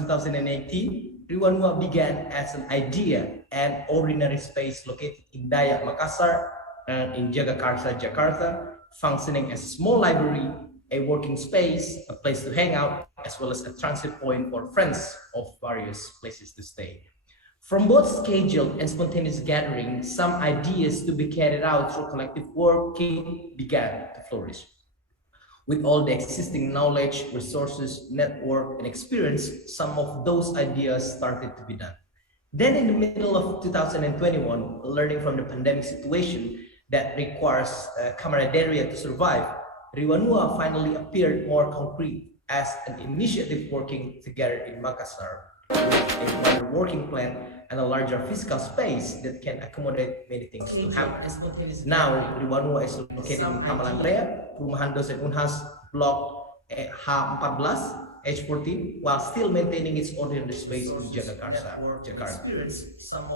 2018, Riwanua began as an idea and ordinary space located in Dayak, Makassar, and in Jagakarsa, Jakarta, functioning as a small library, a working space, a place to hang out, as well as a transit point for friends of various places to stay. From both scheduled and spontaneous gatherings, some ideas to be carried out through collective working began to flourish. With all the existing knowledge, resources, network, and experience, some of those ideas started to be done. Then in the middle of 2021, learning from the pandemic situation that requires camaraderie to survive, Riwanua finally appeared more concrete as an initiative working together in Makassar with a wider working plan and a larger physical space that can accommodate many things to happen. Now, Riwanua is located in Kamal Andrea, Perumahan Dosen Unhas, Block H14, H14, while still maintaining its ordinary space in Jakarta.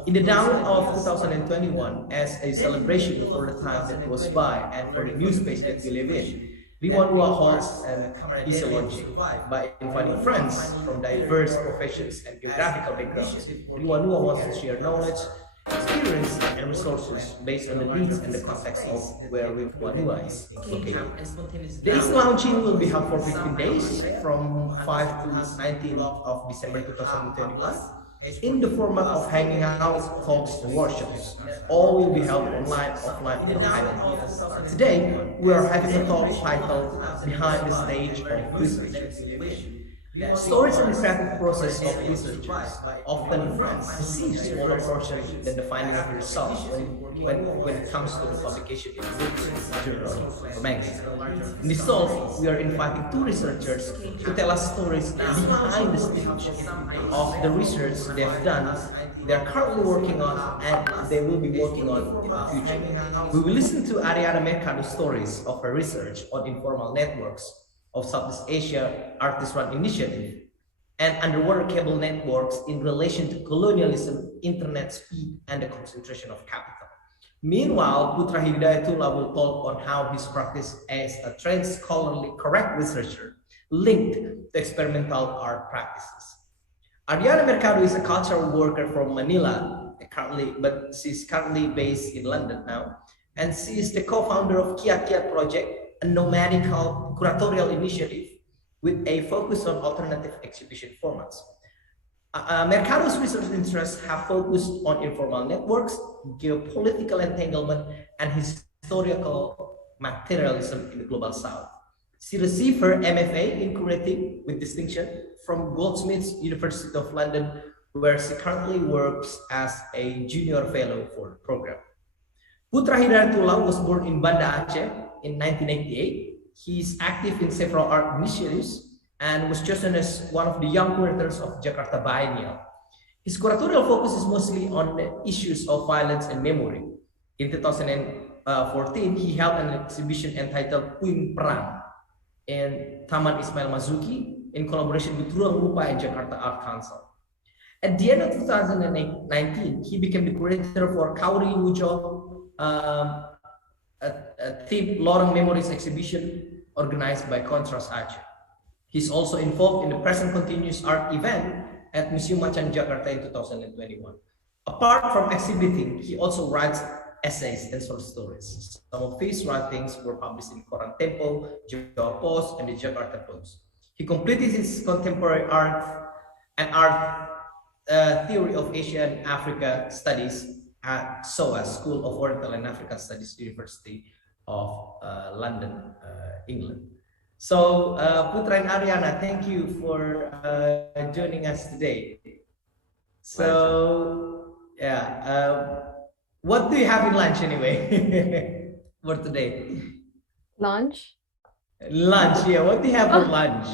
In the dawn of 2021, as a celebration for the time that goes by and for the new space that we live in, Riwanua hosts an easy launching by inviting friends from diverse professions and geographical backgrounds. Riwanua wants to share knowledge, experience, and resources based on the needs and the context of where Riwanua is located. This launching will be held for 15 days from 5 to 19 of December 2021 in the format of hanging out, talks, and workshops. All will be held online, offline, and on. Today, we are having a talk titled Behind the Stage of Research. Stories and the creative process of research often receive smaller portions than the finding of the results when it comes to the publication in books, journals, or magazines. In this talk, we are inviting two researchers to tell us stories behind the stage of the research they have done, they are currently working on, and they will be working on in the future. We will listen to Arianna Mercado's stories of her research on informal networks of Southeast Asia Artist-Run Initiative and underwater cable networks in relation to colonialism, internet speed, and the concentration of capital. Meanwhile, Putra Hidayatullah will talk on how his practice as a trained scholarly correct researcher linked to experimental art practices. Arianna Mercado is a cultural worker from Manila, but she's currently based in London now, and she is the co-founder of Kia Project, a nomadic curatorial initiative with a focus on alternative exhibition formats. Mercado's research interests have focused on informal networks, geopolitical entanglement, and historical materialism in the global south. She received her MFA in curating with distinction from Goldsmiths University of London, where she currently works as a junior fellow for the program. Putra Hidayatullah was born in Banda Aceh in 1988. He is active in several art initiatives and was chosen as one of the young curators of Jakarta Biennial. His curatorial focus is mostly on the issues of violence and memory. In 2014, he held an exhibition entitled Puing Perang in Taman Ismail Marzuki in collaboration with Ruang Rupa and Jakarta Art Council. At the end of 2019, he became the curator for Kauri Wujo, a themed Lorong Memories exhibition organized by Kontras Aceh. He's also involved in the present continuous art event at Museum Macan Jakarta in 2021. Apart from exhibiting, he also writes essays and short stories. Some of his writings were published in Koran Tempo, Jawa Post, and the Jakarta Post. He completed his contemporary art and art theory of Asia and Africa studies at SOA, School of Oriental and African Studies, University of London, England. So Putra and Arianna, thank you for joining us today. So yeah, what do you have in lunch anyway for today? Lunch? Lunch, yeah. What do you have for lunch?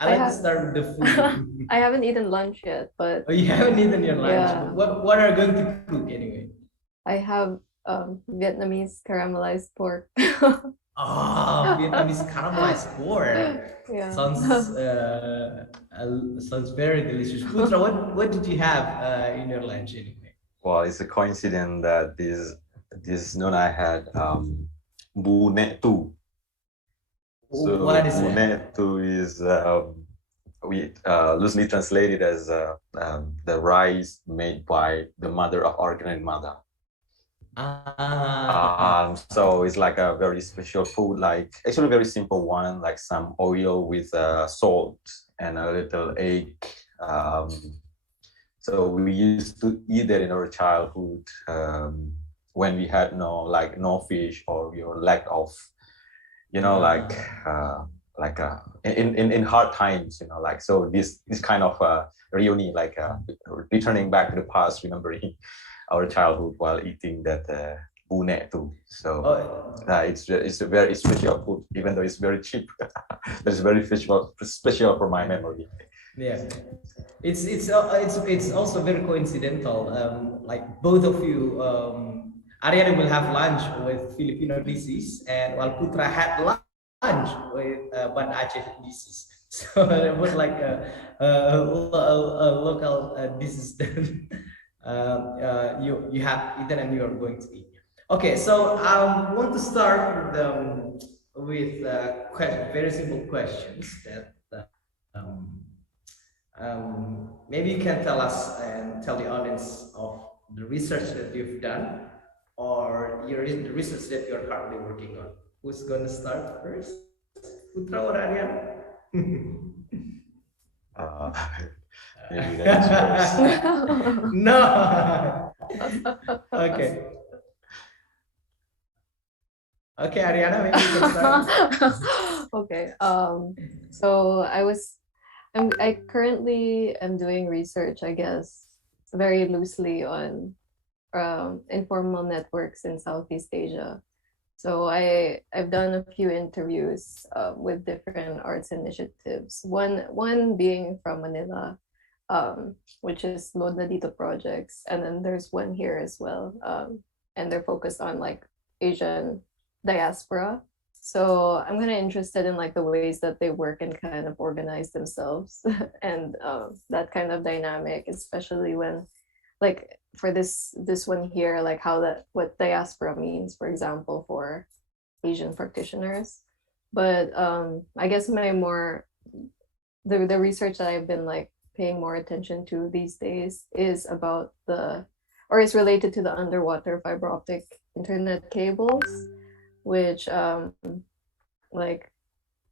I like to start with the food. I haven't eaten lunch yet, but oh, you haven't eaten your lunch. Yeah. What are you going to cook anyway? I have Vietnamese caramelized pork. Oh, Vietnamese caramelized pork. Yeah. Sounds very delicious. Putra, what did you have in your lunch anyway? Well, it's a coincidence that this noon I had Bu Net Tu. So what is Bu that? Net Tu is we loosely translated as the rice made by the mother of our grandmother. So it's like a very special food, like actually a very simple one, like some oil with salt and a little egg. So we used to eat that in our childhood when we had no fish, or we were lack of, in hard times, like, so this kind of reunion, like returning back to the past, remembering our childhood while eating that bune too. So it's a very special food, even though it's very cheap. It's very special for my memory. Yeah, it's also very coincidental. Like both of you, Ariana will have lunch with Filipino dishes, and while Putra had lunch with Band Aceh dishes. So it was like a local dishes that you have eaten and you are going to eat. Okay, so I want to start with very simple questions that. Maybe you can tell us and tell the audience of the research that you've done, or the research that you're currently working on. Who's going to start first? Putra or Ariana? Maybe that's first. No. Okay. Okay, Ariana, maybe you can start. Okay. So I currently am doing research, I guess, very loosely on informal networks in Southeast Asia. So I've done a few interviews with different arts initiatives. One being from Manila, which is Lod Dito projects, and then there's one here as well, and they're focused on like Asian diaspora. So I'm kind of interested in like the ways that they work and kind of organize themselves and that kind of dynamic, especially when like for this one here, like what diaspora means, for example, for Asian practitioners. But I guess the research that I've been like paying more attention to these days is is related to the underwater fiber optic internet cables, which like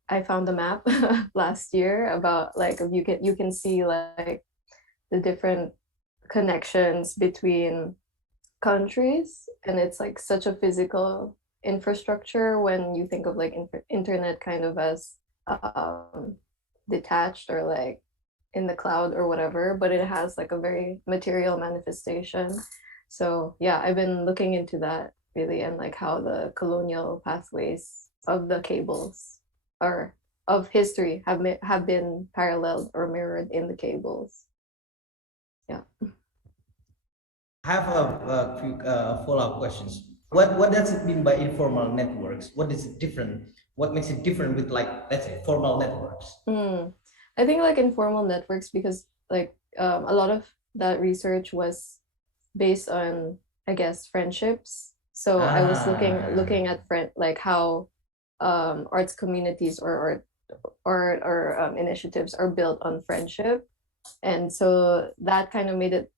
I found a map last year about like you can see like the different connections between countries, and it's like such a physical infrastructure when you think of like internet kind of as detached or like in the cloud or whatever, but it has like a very material manifestation. So yeah, I've been looking into that really, and like how the colonial pathways of the cables or of history have been paralleled or mirrored in the cables. Yeah. I have a few follow-up questions. What does it mean by informal networks? What is it different? What makes it different with, like, let's say, formal networks? I think like informal networks, because like a lot of that research was based on, I guess, friendships. So I was looking at like how arts communities or initiatives are built on friendship, and so that kind of made it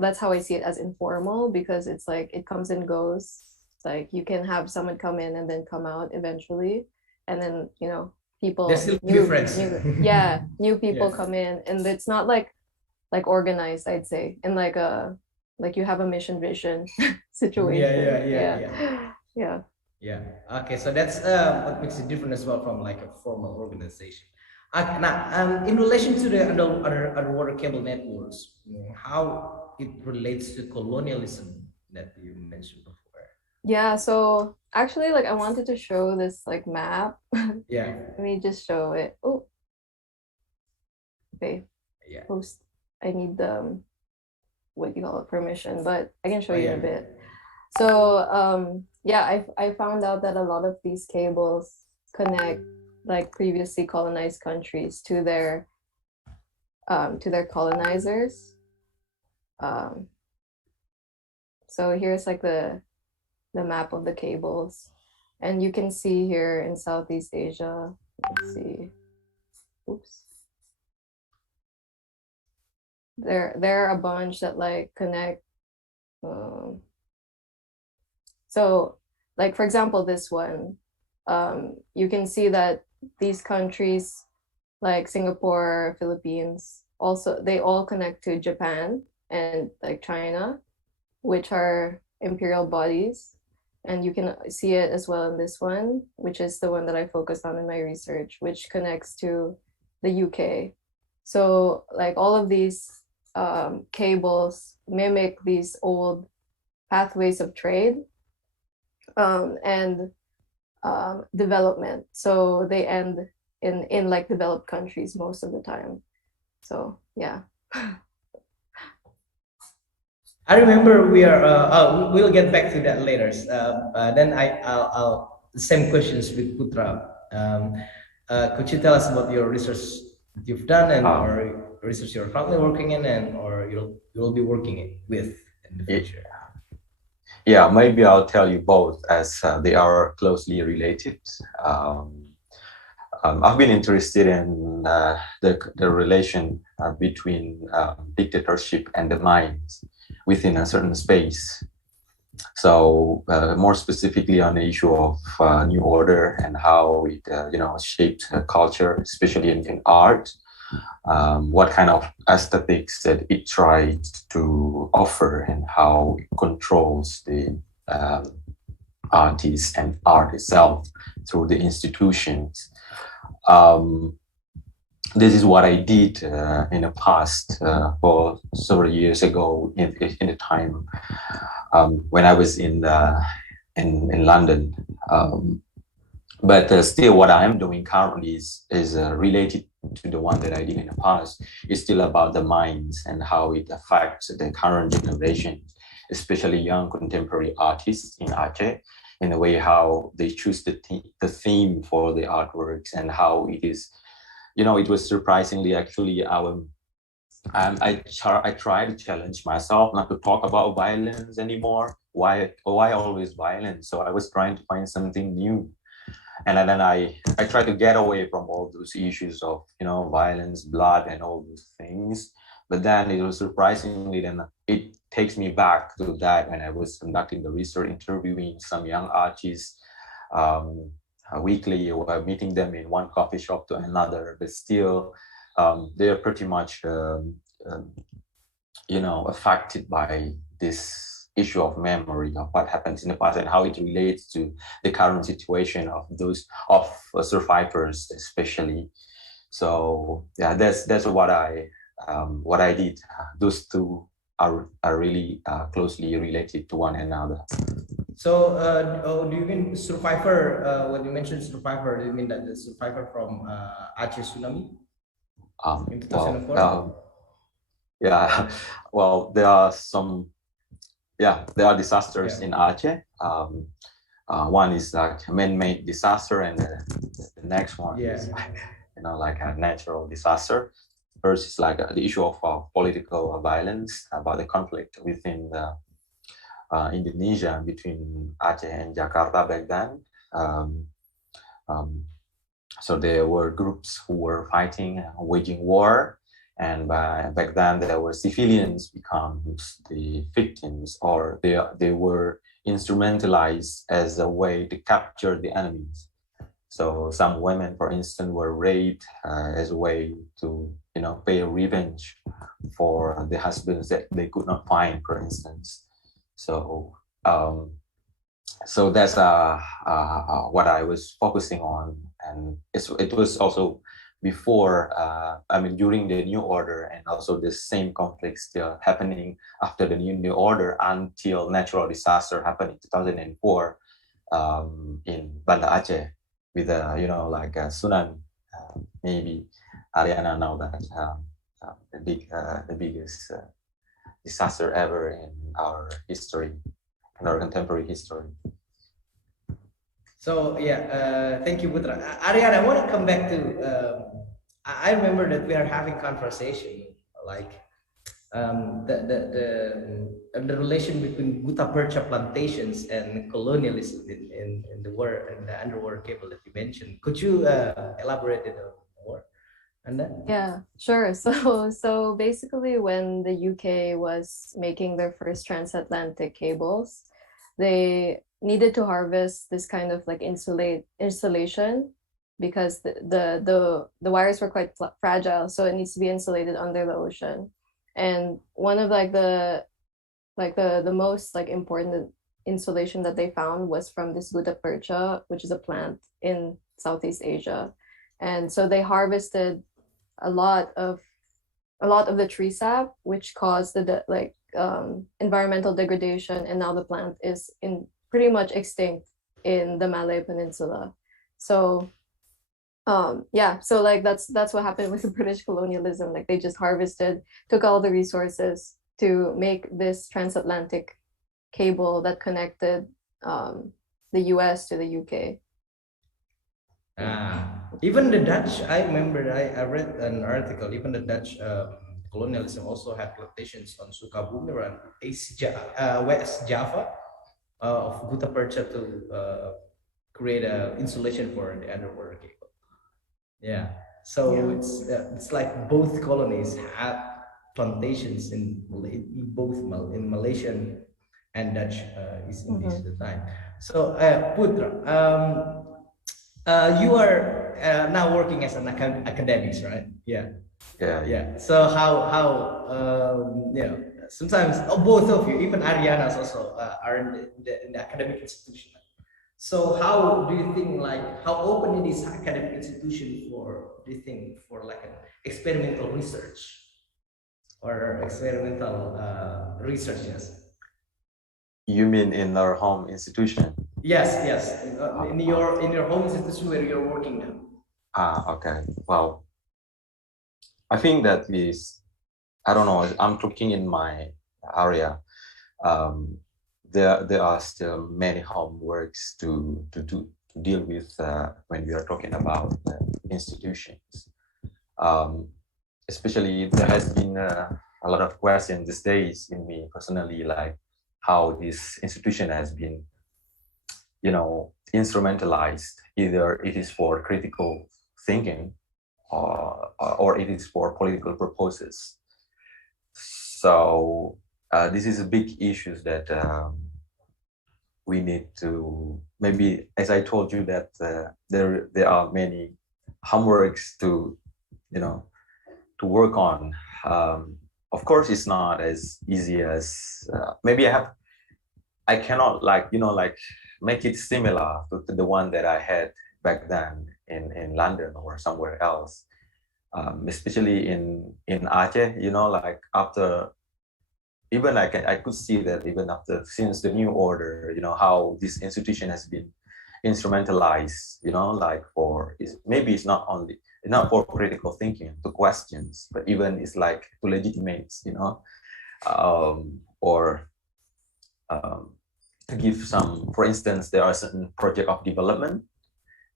that's how I see it, as informal, because it's like it comes and goes. It's like you can have someone come in and then come out eventually, and then people, there's still difference. New people come in, and it's not like organized, I'd say, in like you have a mission vision situation. Yeah. Okay, so that's what makes it different as well from like a formal organization. Now, in relation to the underwater cable networks, how it relates to colonialism that you mentioned before. Yeah, so actually, like, I wanted to show this like map. Yeah. Let me just show it. Oh, okay. Yeah. Post. I need the what you call it, permission, but I can show you in a bit. So I found out that a lot of these cables connect like previously colonized countries to their colonizers. So here's like the map of the cables, and you can see here in Southeast Asia, let's see, oops, There are a bunch that like connect. So like for example, this one, you can see that these countries like Singapore, Philippines, also they all connect to Japan and like China, which are imperial bodies. And you can see it as well in this one, which is the one that I focused on in my research, which connects to the UK. So like all of these cables mimic these old pathways of trade and development. So they end in like developed countries most of the time. So yeah. I remember we'll get back to that later. Then I'll the same questions with Putra. Could you tell us about your research that you've done and or research you're currently working in and or you'll be working with in the future? Yeah, maybe I'll tell you both as they are closely related. I've been interested in the relation between dictatorship and the minds within a certain space. So more specifically on the issue of New Order and how it shaped culture, especially in art. What kind of aesthetics that it tried to offer and how it controls the artists and art itself through the institutions. This is what I did in the past for several years ago in the time when I was in London. But still what I am doing currently is related to the one that I did in the past. It's still about the minds and how it affects the current generation, especially young contemporary artists in Aceh, in a way how they choose the theme for the artworks and how it is, it was surprisingly actually I try to challenge myself not to talk about violence anymore. Why always violence? So I was trying to find something new. And then I try to get away from all those issues of, violence, blood, and all those things. But then it was surprisingly, then it takes me back to that when I was conducting the research, interviewing some young artists weekly, or meeting them in one coffee shop to another. But still, they're pretty much, affected by this issue of memory of what happens in the past and how it relates to the current situation of those survivors, especially. So yeah, that's what I did. Those two are really closely related to one another. So do you mean survivor? When you mentioned survivor, do you mean that the survivor from Aceh tsunami in 2004? Yeah, well, there are some. Yeah, there are disasters in Aceh. One is like a man-made disaster, and the next one is like a natural disaster. First is like the issue of political violence, about the conflict within Indonesia between Aceh and Jakarta back then. So there were groups who were fighting, waging war. And back then, there were civilians become the victims, or they were instrumentalized as a way to capture the enemies. So some women, for instance, were raped as a way to, pay revenge for the husbands that they could not find, for instance. So that's what I was focusing on, and it was also before, during the New Order, and also the same conflict still happening after the New Order until natural disaster happened in 2004 in Banda Aceh with like a tsunami. Maybe Arianna know that the biggest disaster ever in our history, in our contemporary history. So yeah, thank you, Putra. Arianna, I want to come back to. I remember that we are having conversation like the relation between Gutta Percha plantations and colonialism in the war and the underwater cable that you mentioned. Could you elaborate it more? And then? Yeah, sure. So basically, when the UK was making their first transatlantic cables, they needed to harvest this kind of like insulation because the wires were quite fragile, so it needs to be insulated under the ocean. And one of the most like important insulation that they found was from this gutta percha, which is a plant in Southeast Asia. And so they harvested a lot of the tree sap, which caused environmental degradation, and now the plant is in pretty much extinct in the Malay Peninsula. So yeah, so like that's what happened with the British colonialism. Like they just took all the resources to make this transatlantic cable that connected the US to the UK. Even the Dutch, I remember I read an article, even the Dutch colonialism also had plantations on Sukabumi around West Java of gutta percha to create a insulation for the underwater cable. Yeah, so Yeah. it's like both colonies had plantations in both in Malaysian and Dutch East Indies at the time. So Putra, you are now working as an academics, right? Yeah. So sometimes both of you, even Ariana also are in the academic institution. So how do you think, like, how open it is academic institution for, do you think, for like an experimental research or experimental research? Yes. You mean in our home institution? Yes. In your home institution where you're working now. Okay. Well, I think that is, I don't know, I'm talking in my area. There are still many homeworks to deal with when we are talking about institutions. Especially there has been a lot of questions these days in me personally, like how this institution has been, instrumentalized. Either it is for critical thinking or it is for political purposes. So this is a big issue that we need to, maybe, as I told you, that there are many homeworks to work on. Of course, it's not as easy as maybe I cannot make it similar to the one that I had back then in London or somewhere else. Especially in Aceh, like after, even I could see that even after, since the new order, how this institution has been instrumentalized, like maybe it's not for critical thinking, to questions, but even it's like to legitimate, or to give some, for instance, there are certain project of development,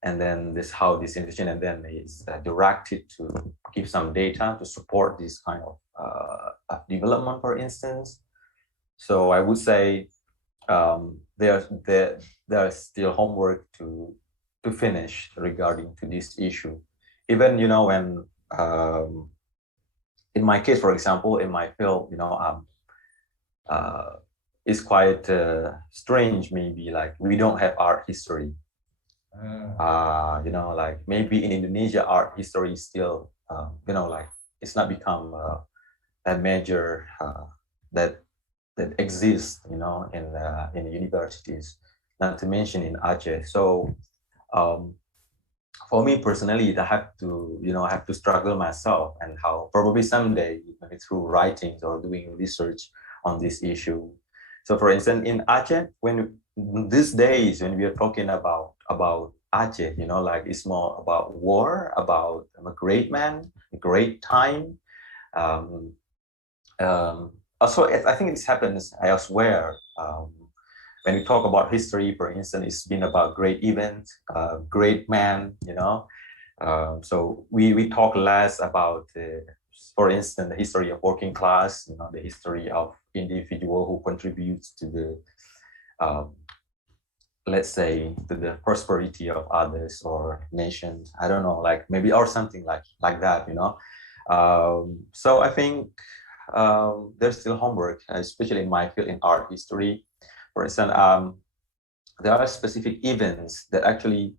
and then how this institution and then is directed to give some data to support this kind of development, for instance. So I would say there's still homework to finish regarding to this issue. Even when in my case, for example, in my field, it's quite strange. Maybe like we don't have art history. Like maybe in Indonesia, art history is still, like it's not become a major that exists, in universities. Not to mention in Aceh. So for me personally, I have to struggle myself, and how probably someday, maybe through writings or doing research on this issue. So for instance, in Aceh, when these days when we are talking about Aceh, like it's more about war, about a great man, a great time. Also, I think this happens elsewhere. When we talk about history, for instance, it's been about great events, great man, so we talk less about, for instance, the history of working class, the history of individual who contributes to the let's say, to the prosperity of others or nations. I don't know, like maybe or something like that, you know. So I think there's still homework, especially in my field in art history. For instance, there are specific events that actually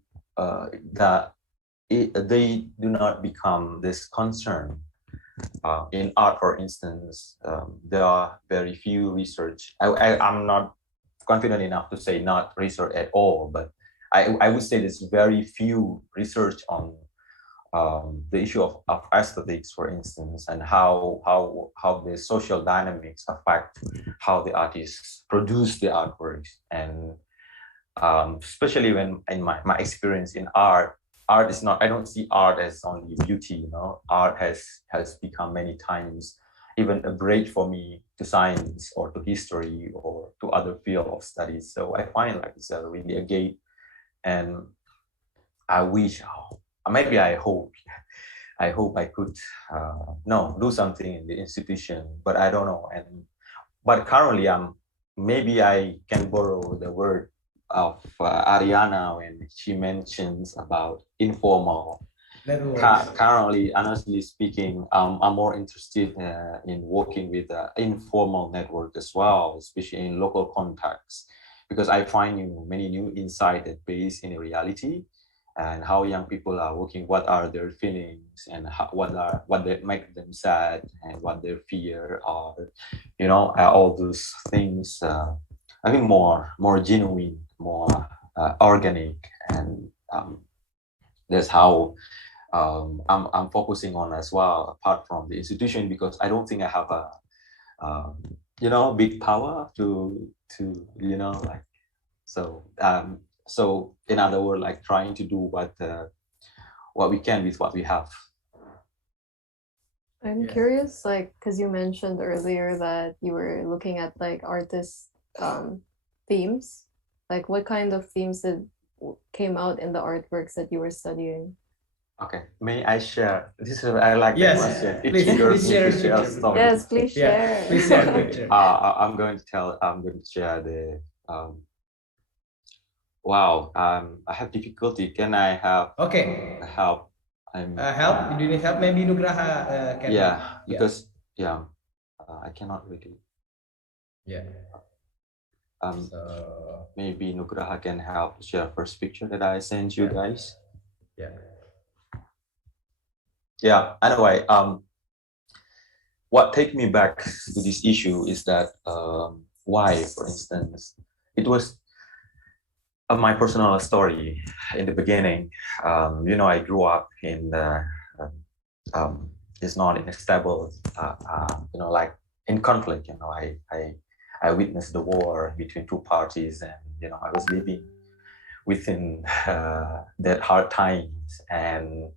they do not become this concern. In art, for instance, there are very few research. I'm not confident enough to say not research at all, but I would say there's very few research on the issue of aesthetics, for instance, and how the social dynamics affect how the artists produce the artworks. And especially when in my experience in art is not, I don't see art as only beauty, you know. Art has become many times even a bridge for me to science or to history or to other field of studies. So I find like it's really a gate, and I wish, maybe I hope I could do something in the institution, but I don't know. But currently maybe I can borrow the word of Arianna when she mentions about informal. Currently, honestly speaking, I'm more interested in working with informal network as well, especially in local contexts, because I find many new insights that based in reality and how young people are working, what are their feelings, and what they make them sad, and what their fear are, you know, all those things. I think more genuine, more organic, and that's how I'm focusing on as well, apart from the institution, because I don't think I have a big power to like, so in other words, like trying to do what we can with what we have. I'm curious, like, because you mentioned earlier that you were looking at like artist themes, like what kind of themes that came out in the artworks that you were studying? Okay, may I share? This is I like the question. Please share story. Yes, please share. Please share a picture. I'm going to share the. Wow, I have difficulty. Can I have help? Help? Do you need help? Maybe Nugraha can help. Because I cannot really. Yeah. So maybe Nugraha can help share first picture that I sent you guys. Yeah. Anyway, what take me back to this issue is that why, for instance, it was my personal story in the beginning. I grew up in it's not in a stable, like in conflict. I witnessed the war between two parties, and I was living within that hard times, and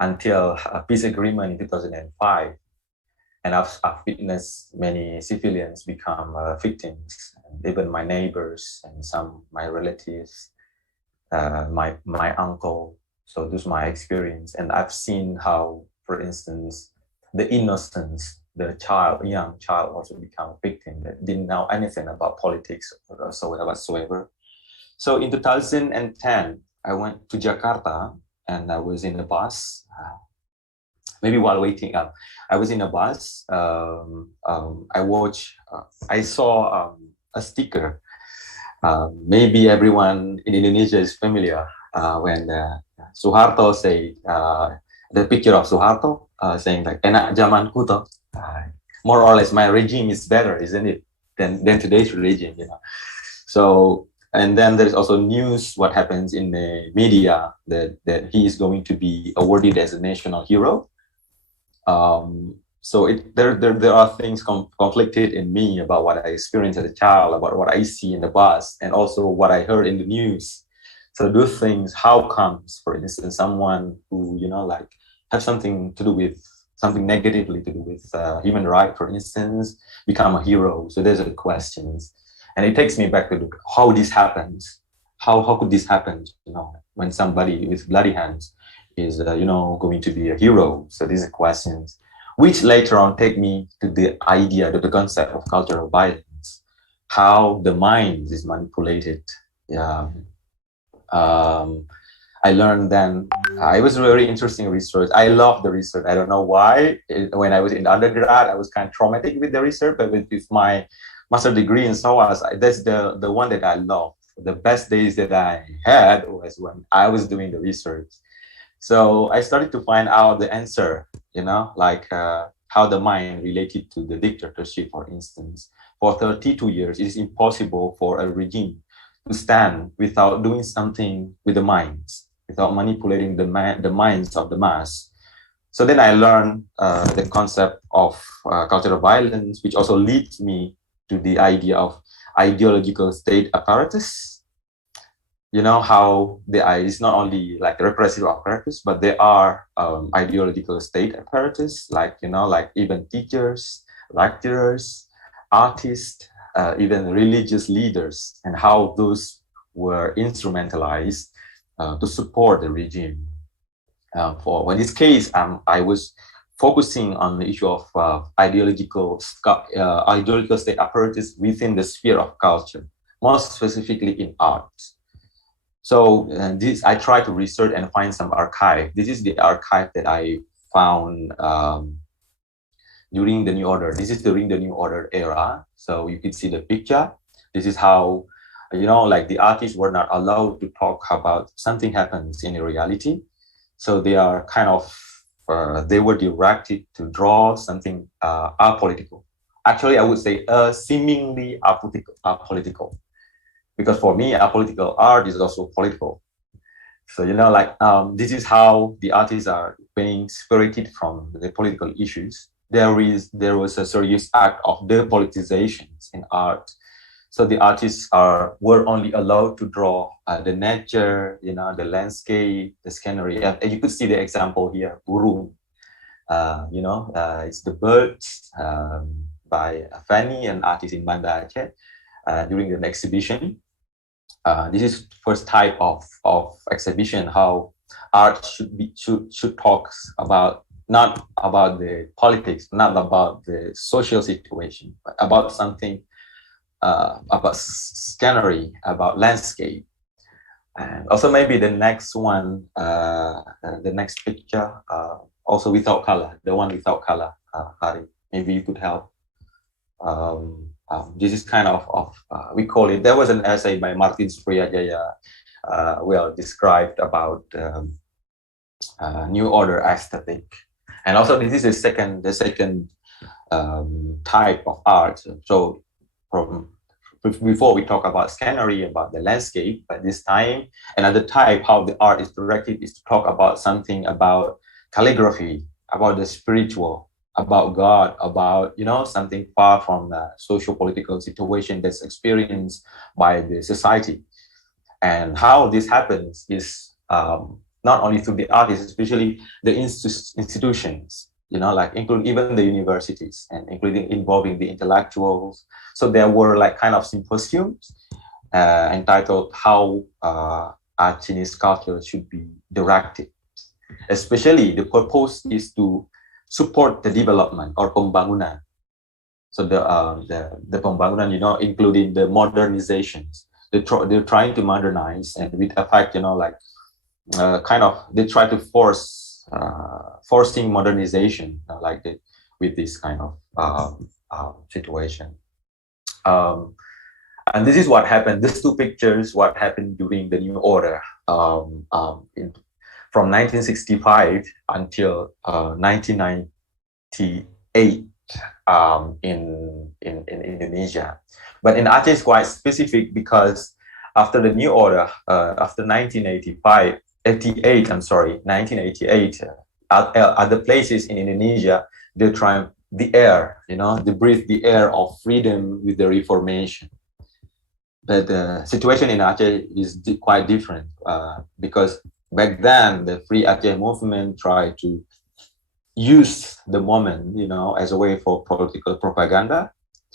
until a peace agreement in 2005, and I've witnessed many civilians become victims, and even my neighbors and some my relatives, my uncle. So this is my experience, and I've seen how, for instance, the innocence, the young child also become a victim that didn't know anything about politics or so whatsoever. So in 2010, I went to Jakarta, and I was in a bus. Maybe while waiting up, I was in a bus. I saw a sticker. Maybe everyone in Indonesia is familiar when Suharto say the picture of Suharto saying like "enak zamanku toh." More or less, my regime is better, isn't it, than today's regime, So, and then there's also news what happens in the media that he is going to be awarded as a national hero. So there are things conflicted in me about what I experienced as a child, about what I see in the bus, and also what I heard in the news. So those things, how comes, for instance, someone who like have something to do with something negatively to do with human rights, for instance, become a hero? So there's the questions, and it takes me back to how this happens. How could this happen? When somebody with bloody hands is going to be a hero. So these are questions which later on take me to the idea, to the concept of cultural violence, how the mind is manipulated Yeah. I learned then, it was very interesting research. I love the research. I don't know why. When I was in undergrad, I was kind of traumatic with the research, but with my master degree in SOAS, that's the one that I love. The best days that I had was when I was doing the research. So I started to find out the answer, like how the mind related to the dictatorship, for instance. For 32 years, it is impossible for a regime to stand without doing something with the minds, without manipulating the minds of the mass. So then I learned the concept of cultural violence, which also leads me to the idea of ideological state apparatus. How it's not only like repressive apparatus, but there are ideological state apparatus, like even teachers, lecturers, artists, even religious leaders, and how those were instrumentalized to support the regime. In this case, I was focusing on the issue of ideological state apparatus within the sphere of culture, most specifically in art. So I try to research and find some archive. This is the archive that I found during the New Order. This is during the New Order era. So you can see the picture. This is how, like the artists were not allowed to talk about something happens in reality. So they are kind of, they were directed to draw something apolitical. Actually, I would say seemingly apolitical. Because for me, apolitical art is also political. So, this is how the artists are being separated from the political issues. There was a serious act of depolitization in art. So the artists were only allowed to draw the nature, the landscape, the scenery. And you could see the example here, burung. It's the birds by Fanny, an artist in Banda Aceh, during an exhibition. This is first type of exhibition, how art should talk about, not about the politics, not about the social situation, but about something, about scenery, about landscape. And also maybe the next one, the next picture, also without color, the one without color, Hari, maybe you could help. This is kind of we call it, there was an essay by Martin Suryajaya, well described about New Order aesthetic. And also this is the second type of art. So before we talk about scenery, about the landscape, but this time another type, how the art is directed, is to talk about something about calligraphy, about the spiritual, about God, about something far from the socio-political situation that's experienced by the society. And how this happens is not only through the artists, especially the institutions, like including even the universities, and including involving the intellectuals. So there were like kind of symposiums entitled How Art Chinese Culture Should Be Directed. Especially the purpose is to support the development or pembangunan. So the pembangunan, including the modernizations. They're trying to modernize, and with effect, they try to forcing modernization, with this kind of situation. And this is what happened. These two pictures, what happened during the New Order, from 1965 until 1998 in Indonesia. But in Aceh it's quite specific, because after the New Order, after 1988, other places in Indonesia, they try the air, they breathe the air of freedom with the Reformation. But the situation in Aceh is quite different, because back then, the Free Aceh movement tried to use the moment, as a way for political propaganda.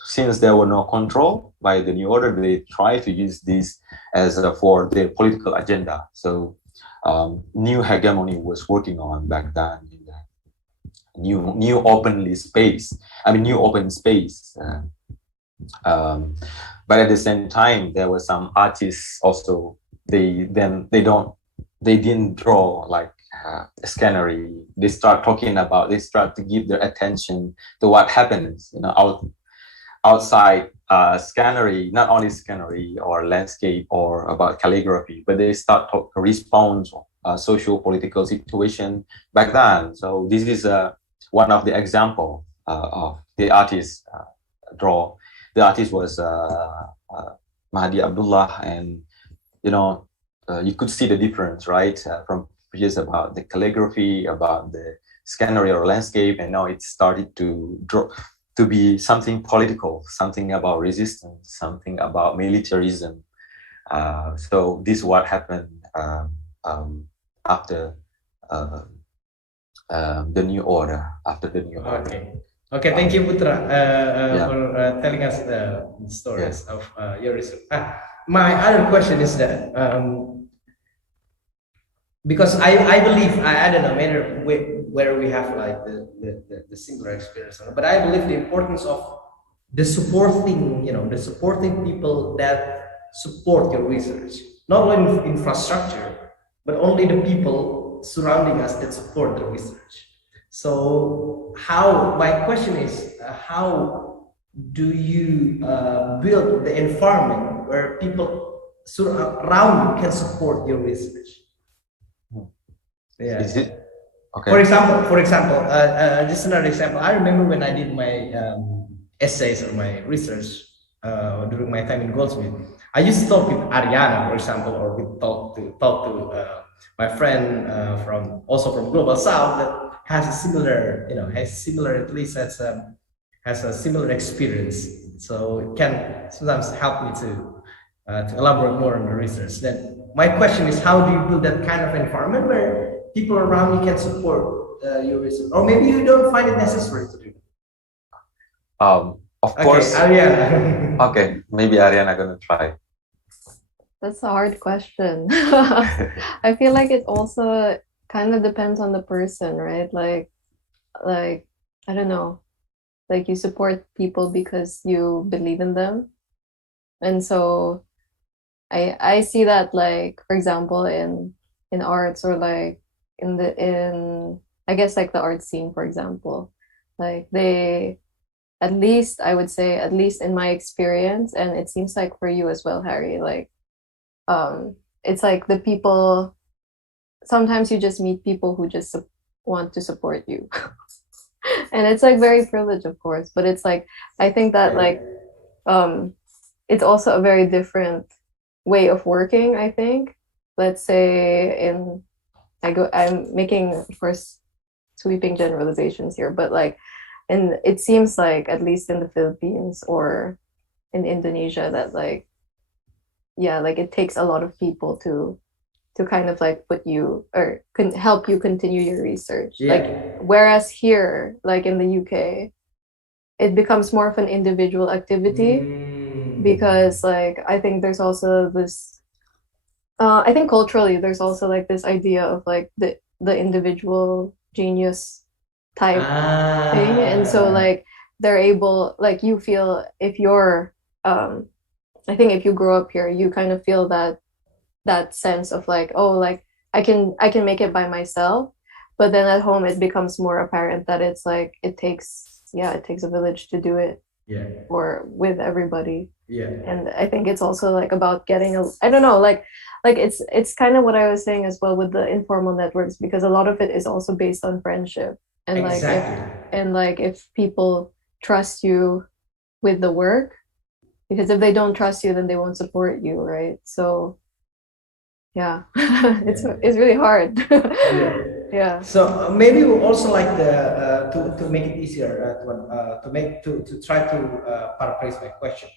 Since there were no control by the New Order, they tried to use this as for their political agenda. So, new hegemony was working on back then in the new open space. But at the same time, there were some artists also. They didn't draw like a scenery. They start to give their attention to what happens, outside scenery, not only scenery or landscape or about calligraphy, but they start to respond socio-political situation back then. So this is one of the example of the artist draw. The artist was Mahdi Abdullah, and you could see the difference, right, from just about the calligraphy, about the scenery or landscape, and now it started to draw to be something political, something about resistance, something about militarism. So this is what happened after the new order. Okay, thank you, Putra, for telling us the stories of your research. My other question is that because I believe I don't know matter where we have like the similar experience, but I believe the importance of the supporting people that support your research, not only infrastructure, but only the people surrounding us that support the research. So my question is, how do you build the environment where people around you can support your research? Yeah. Is it? Okay. For example, just another example. I remember when I did my essays or my research during my time in Goldsmith, I used to talk with Arianna, for example, or we talk to my friend from Global South that has a similar, at least has a similar experience. So it can sometimes help me to elaborate more on the research. Then my question is, how do you build that kind of environment where people around you can support your research, or maybe you don't find it necessary to do it? Of course. Arianna. Okay, maybe Arianna gonna try. That's a hard question. I feel like it also kind of depends on the person, right? Like I don't know, like you support people because you believe in them, and so I see that, like, for example, in arts, or like in I guess like the art scene, for example, like they, at least I would say, at least in my experience, and it seems like for you as well, Harry, like it's like the people, sometimes you just meet people who just want to support you. And it's like very privileged, of course, but it's like, I think that like it's also a very different way of working, I think. Let's say I'm making, of course, sweeping generalizations here, but like, and it seems like, at least in the Philippines or in Indonesia, that like, yeah, like it takes a lot of people to kind of like put you, or can help you continue your research. Yeah. Like, whereas here, like in the UK, it becomes more of an individual activity, because like I think there's also this I think culturally there's also like this idea of like the individual genius type thing, and so like they're able, like, you feel, if you're I think if you grow up here, you kind of feel that sense of like, oh, like I can make it by myself, but then at home it becomes more apparent that it's like it takes a village to do it, or with everybody. And I think it's also like about getting I don't know, like it's kind of what I was saying as well with the informal networks, because a lot of it is also based on friendship, and like if people trust you with the work, because if they don't trust you, then they won't support you, right? So yeah, it's really hard. Yeah. So maybe we also like to make it easier to try to paraphrase my question.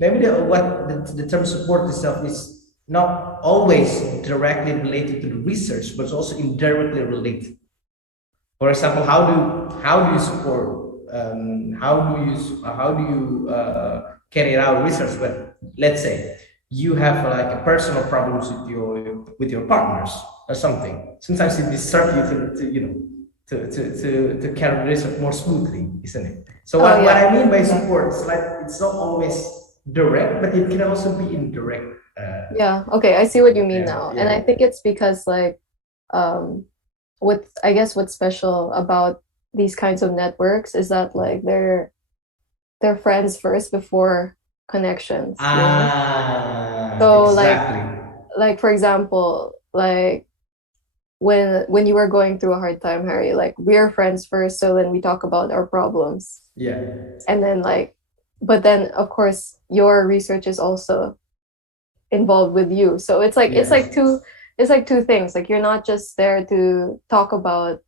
Maybe the term support itself is not always directly related to the research, but it's also indirectly related. For example, how do you support? How do you carry out research? But let's say you have like a personal problems with your partners or something. Sometimes it disturbs you to carry the research more smoothly, isn't it? So what I mean by support is like it's not always direct, but it can also be indirect. Yeah, okay, I see what you mean Yeah, now. yeah. And I think it's because like what's special about these kinds of networks is that like they're friends first before connections, you know? So Exactly. like for example, like when you were going through a hard time, Harry, like we're friends first, so then we talk about our problems. Yeah. And then like but then of course your research is also involved with you. So it's like Yes. it's like two things. Like you're not just there to talk about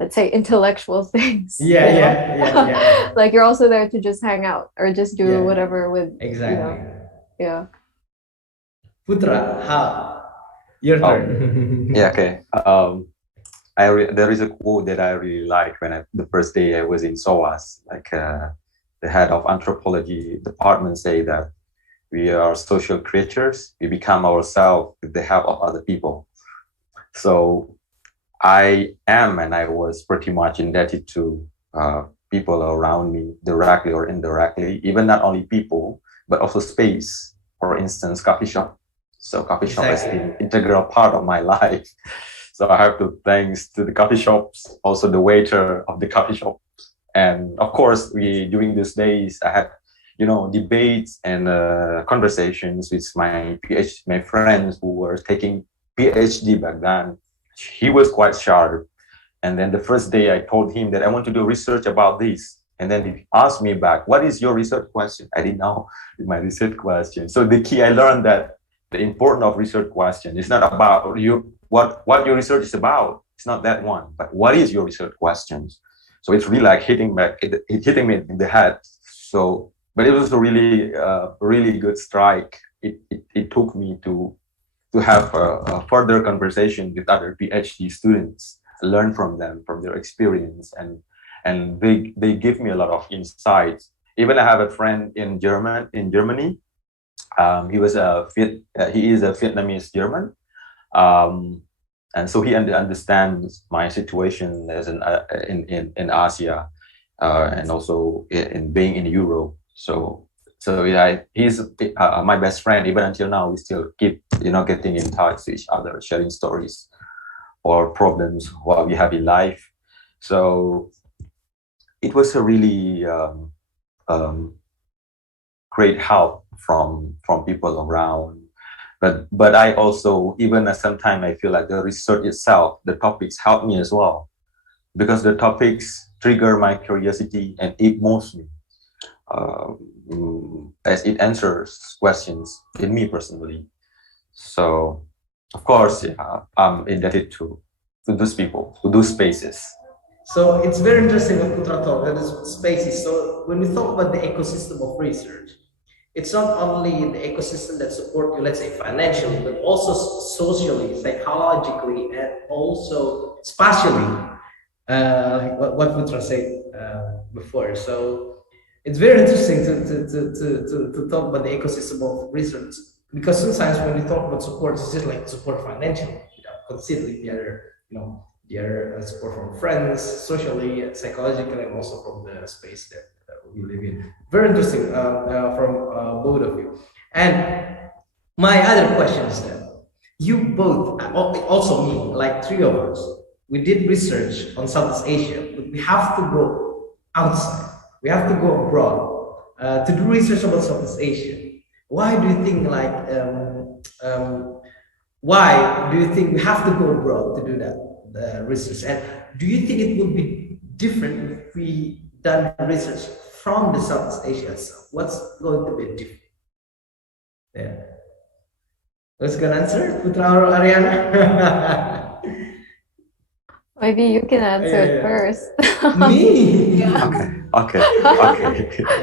let's say intellectual things. Yeah, you know? yeah. Like you're also there to just hang out or just do Yeah. whatever with Exactly. you know. Yeah. Putra, how? Your turn. Yeah, okay. There is a quote that I really liked when the first day I was in SOAS, like the head of anthropology department say that we are social creatures. We become ourselves with the help of other people. So I am, and I was pretty much indebted to people around me, directly or indirectly, even not only people, but also space. For instance, coffee shop. So coffee shop has been integral part of my life. So I have to thanks to the coffee shops, also the waiter of the coffee shop. And of course, during these days, I had, debates and conversations with my friends who were taking PhD back then. He was quite sharp. And then the first day I told him that I want to do research about this. And then he asked me back, what is your research question? I didn't know my research question. So the key, I learned that the importance of research question is not about what your research is about. It's not that one, but what is your research questions? So it's really like hitting me in the head. So, but it was a really good strike. It took me to have a further conversation with other PhD students, learn from them, from their experience, and they give me a lot of insights. Even I have a friend in Germany. He is a Vietnamese German, and so he understands my situation as in Asia, and also in being in Europe. So yeah, he's my best friend. Even until now, we still keep getting in touch with each other, sharing stories or problems what we have in life. So it was a really great help from people around. But I also, even at some time, I feel like the research itself, the topics help me as well, because the topics trigger my curiosity and it moves me as it answers questions in me personally. So, of course, yeah, I'm indebted to those people, to those spaces. So it's very interesting what Putra talked about, this spaces. So when we talk about the ecosystem of research, it's not only the ecosystem that support you, let's say financially, but also socially, psychologically, and also spatially, like what Putra said before. So it's very interesting to talk about the ecosystem of research, because sometimes when we talk about support, it's just like support financially, considering the other, the other support from friends, socially, psychologically, and also from the space that we live in. Very interesting from both of you. And my other question is that you both, also me, like three of us, we did research on Southeast Asia, but we have to go outside. We have to go abroad to do research about Southeast Asia. Why do you think why do you think we have to go abroad to do that research? And do you think it would be different if we done research from the Southeast Asia itself? What's going to be different? Yeah. Who's gonna answer? Putra or Ariana? Maybe you can answer it Yeah. first. Me? Okay.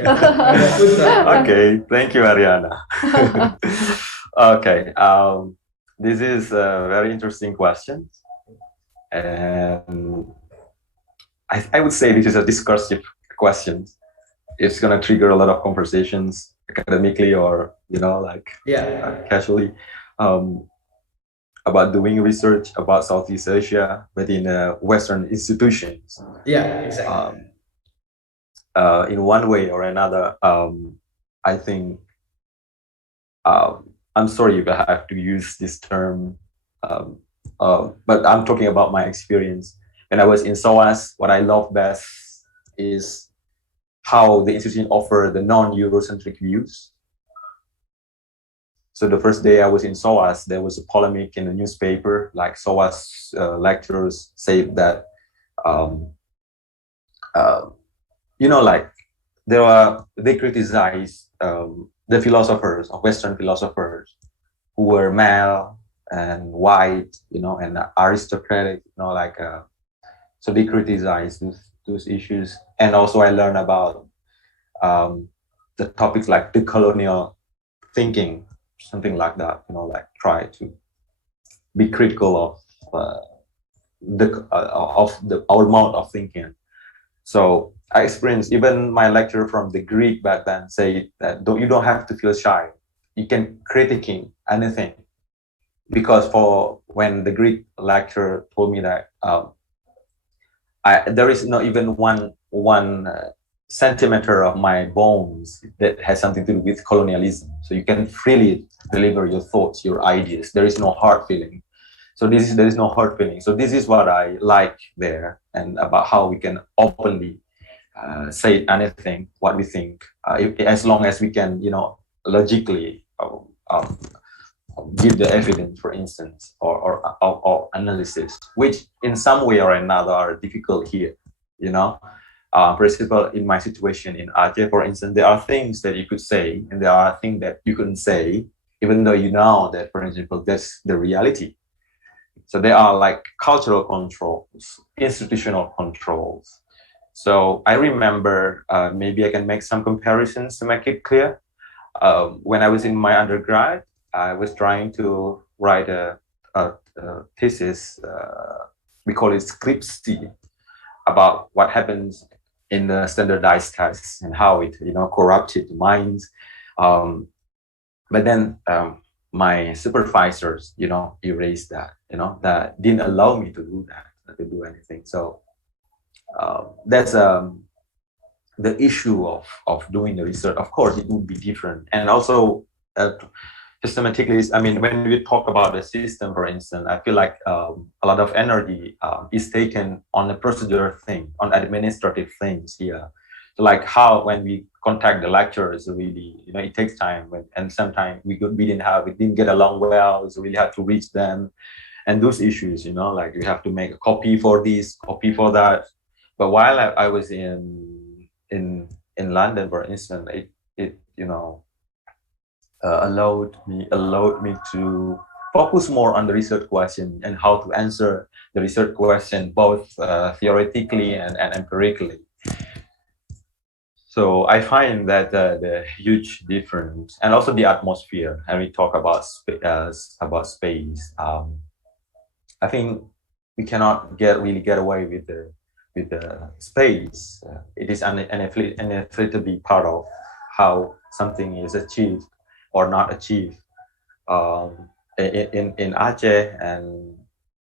Yeah. Okay. Thank you, Ariana. Okay. This is a very interesting question, and I would say this is a discursive question. It's gonna trigger a lot of conversations academically or casually about doing research about Southeast Asia, but in Western institutions. Yeah, exactly. in one way or another, I think, I'm sorry if I have to use this term, but I'm talking about my experience. When I was in SOAS, what I love best is how the institution offer the non-Eurocentric views. So the first day I was in SOAS, there was a polemic in the newspaper, like SOAS lecturers said that, like they criticize the philosophers, Western philosophers, who were male and white, and aristocratic, so they criticize those issues. And also I learned about the topics like the colonial thinking, something like that, try to be critical of our mode of thinking. So I experienced, even my lecturer from the Greek back then say that you don't have to feel shy. You can critiquing anything, because when the Greek lecturer told me that there is not even one centimeter of my bones that has something to do with colonialism. So you can freely deliver your thoughts, your ideas. There is no hard feeling. So there is no hard feeling. So this is what I like there, and about how we can openly say anything, what we think, as long as we can, logically give the evidence, for instance, or analysis, which in some way or another are difficult here, For example, in my situation in Aceh, for instance, there are things that you could say, and there are things that you couldn't say, even though you know that, for example, that's the reality. So there are like cultural controls, institutional controls. So I remember, maybe I can make some comparisons to make it clear. When I was in my undergrad, I was trying to write a thesis, we call it scripsi, about what happens in the standardized tests and how it, corrupted minds. But then my supervisors, erased that, that didn't allow me to do that, to do anything. So that's the issue of doing the research. Of course, it would be different. And also systematically, when we talk about the system, for instance, I feel like a lot of energy is taken on the procedural thing, on administrative things here. So like when we contact the lecturers, really, it takes time, and sometimes we didn't get along well, so we really have to reach them, and those issues, like you have to make a copy for this, copy for that. But while I was in London, for instance, it allowed me to focus more on the research question and how to answer the research question, both theoretically and empirically. So I find that the huge difference, and also the atmosphere, and we talk about space. I think we cannot really get away with the space. It is inevitably part of how something is achieved or not achieved. In Aceh, and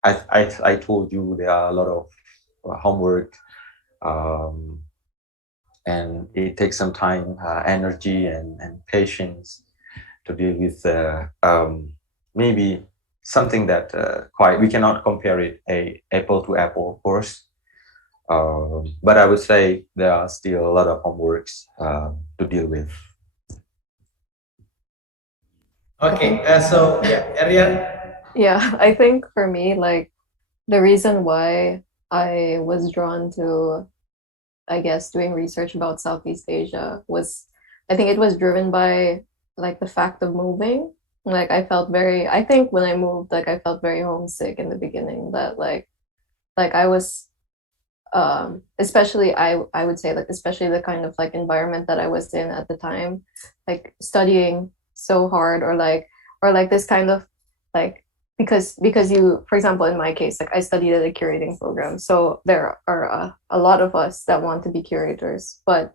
I told you there are a lot of homework, and it takes some time, energy, and patience to deal with maybe something that we cannot compare it apple to apple, of course. But I would say there are still a lot of homeworks to deal with. Okay, so yeah, Arian. Yeah, I think for me, like the reason why I was drawn to, I guess, doing research about Southeast Asia was, I think it was driven by like the fact of moving. Like I think when I moved, like I felt very homesick in the beginning, that like I was, especially I would say, like especially the kind of like environment that I was in at the time, like studying so hard, or like this kind of like, because you, for example, in my case, like I studied at a curating program, so there are a lot of us that want to be curators, but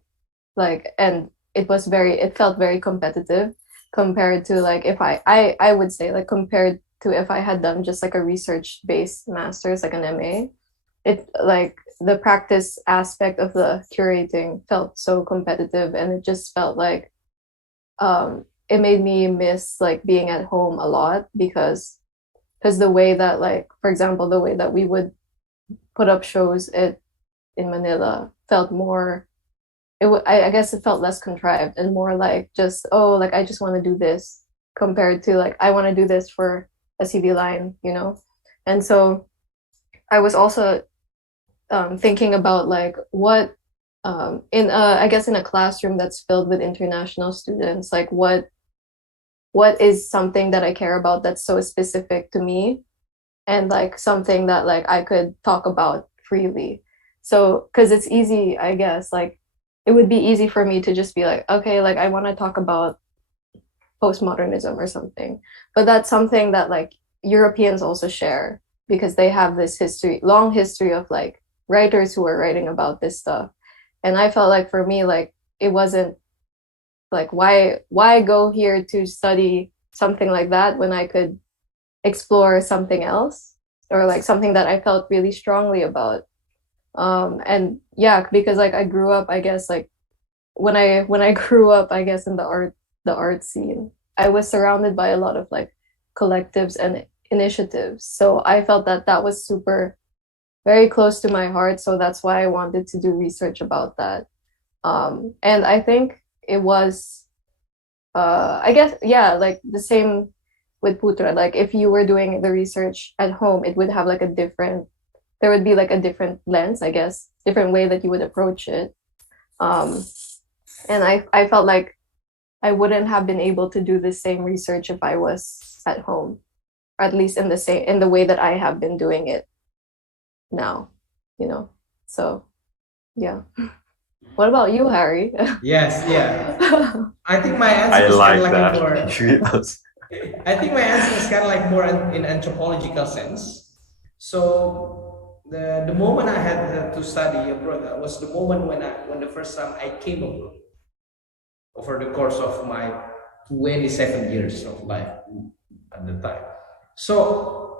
like, and it felt very competitive compared to like if I would say, like compared to if I had done just like a research based master's, like an MA. it like the practice aspect of the curating felt so competitive, and it just felt like it made me miss like being at home a lot, because the way that, like, for example, the way that we would put up shows in Manila felt more, I guess it felt less contrived and more like just, oh, like I just want to do this, compared to like I want to do this for a CV line, you know. And so I was also thinking about like what in I guess in a classroom that's filled with international students, like what is something that I care about that's so specific to me, and like something that like I could talk about freely. So because it's easy, I guess, like it would be easy for me to just be like, okay, like I want to talk about postmodernism or something, but that's something that like Europeans also share, because they have this long history of like writers who are writing about this stuff. And I felt like for me, like it wasn't like, why go here to study something like that when I could explore something else, or like something that I felt really strongly about. And yeah, because like I grew up, I guess, like when I grew up, I guess, in the art scene, I was surrounded by a lot of like collectives and initiatives. So I felt that that was very close to my heart. So that's why I wanted to do research about that. And I think it was, I guess, yeah, like the same with Putra. Like if you were doing the research at home, it would have like there would be like a different lens, I guess, different way that you would approach it. And I felt like I wouldn't have been able to do the same research if I was at home, or at least in the way that I have been doing it now, you know. So yeah. What about you, Harry? Yes, yeah. I think my answer I is like kind of that. more. I think my answer is kind of like more in anthropological sense. So the moment I had to study abroad was the moment when the first time I came abroad, over the course of my 27 years of life at the time. So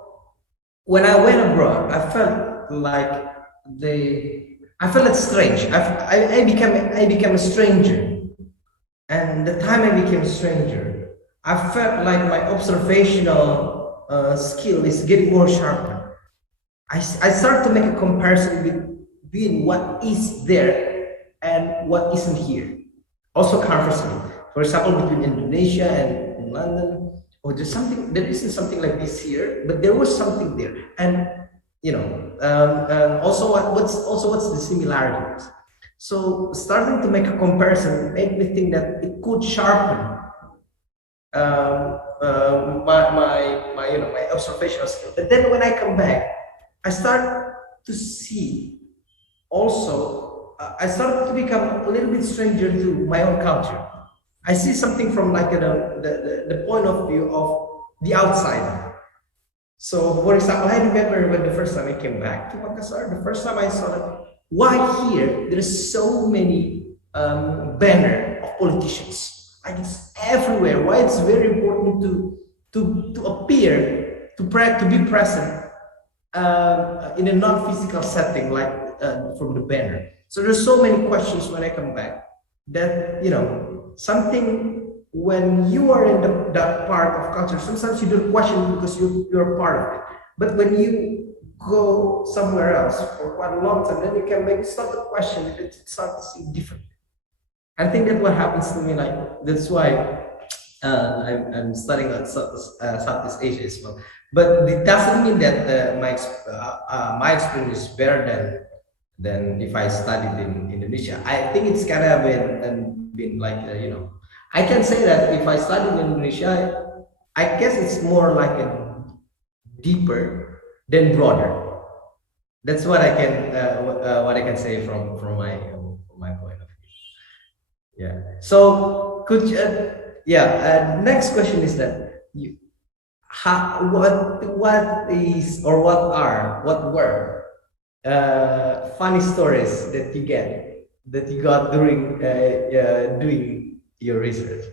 when I went abroad, I felt like I felt it strange. I became a stranger, and the time I became a stranger, I felt like my observational skill is getting more sharper. I start to make a comparison between what is there and what isn't here. Also conversely, for example, between Indonesia and London, or there isn't something like this here, but there was something there. And you know, also what's the similarities? So starting to make a comparison made me think that it could sharpen my observational skill. But then when I come back, I start to see also, I started to become a little bit stranger to my own culture. I see something from like the point of view of the outsider. So, for example, I remember when the first time I came back to Makassar, the first time I saw that, why here there's so many banner of politicians. Like it's everywhere. Why it's very important to appear, to be present in a non-physical setting, like from the banner. So there's so many questions when I come back that, you know, something when you are in that part of culture, sometimes you don't question because you're part of it. But when you go somewhere else for quite a long time, then you can maybe start to question it and start to see differently. I think that's what happens to me. Like that's why I'm studying Southeast Asia as well. But it doesn't mean that my experience is better than if I studied in Indonesia. I think it's kind of been like you know, I can say that if I studied in Indonesia, I guess it's more like a deeper than broader. That's what I can say from my point of view. Yeah. So could you, next question is that what is or what were funny stories that you got during doing your research?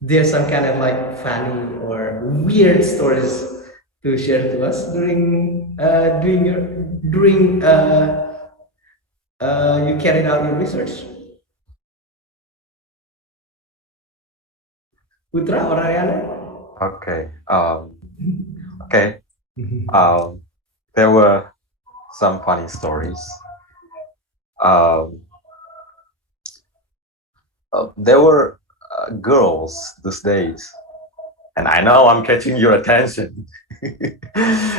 There's some kind of like funny or weird stories to share to us during during you carried out your research? Putra or Arianna? Okay. Okay. There were some funny stories. There were girls these days, and I know I'm catching your attention.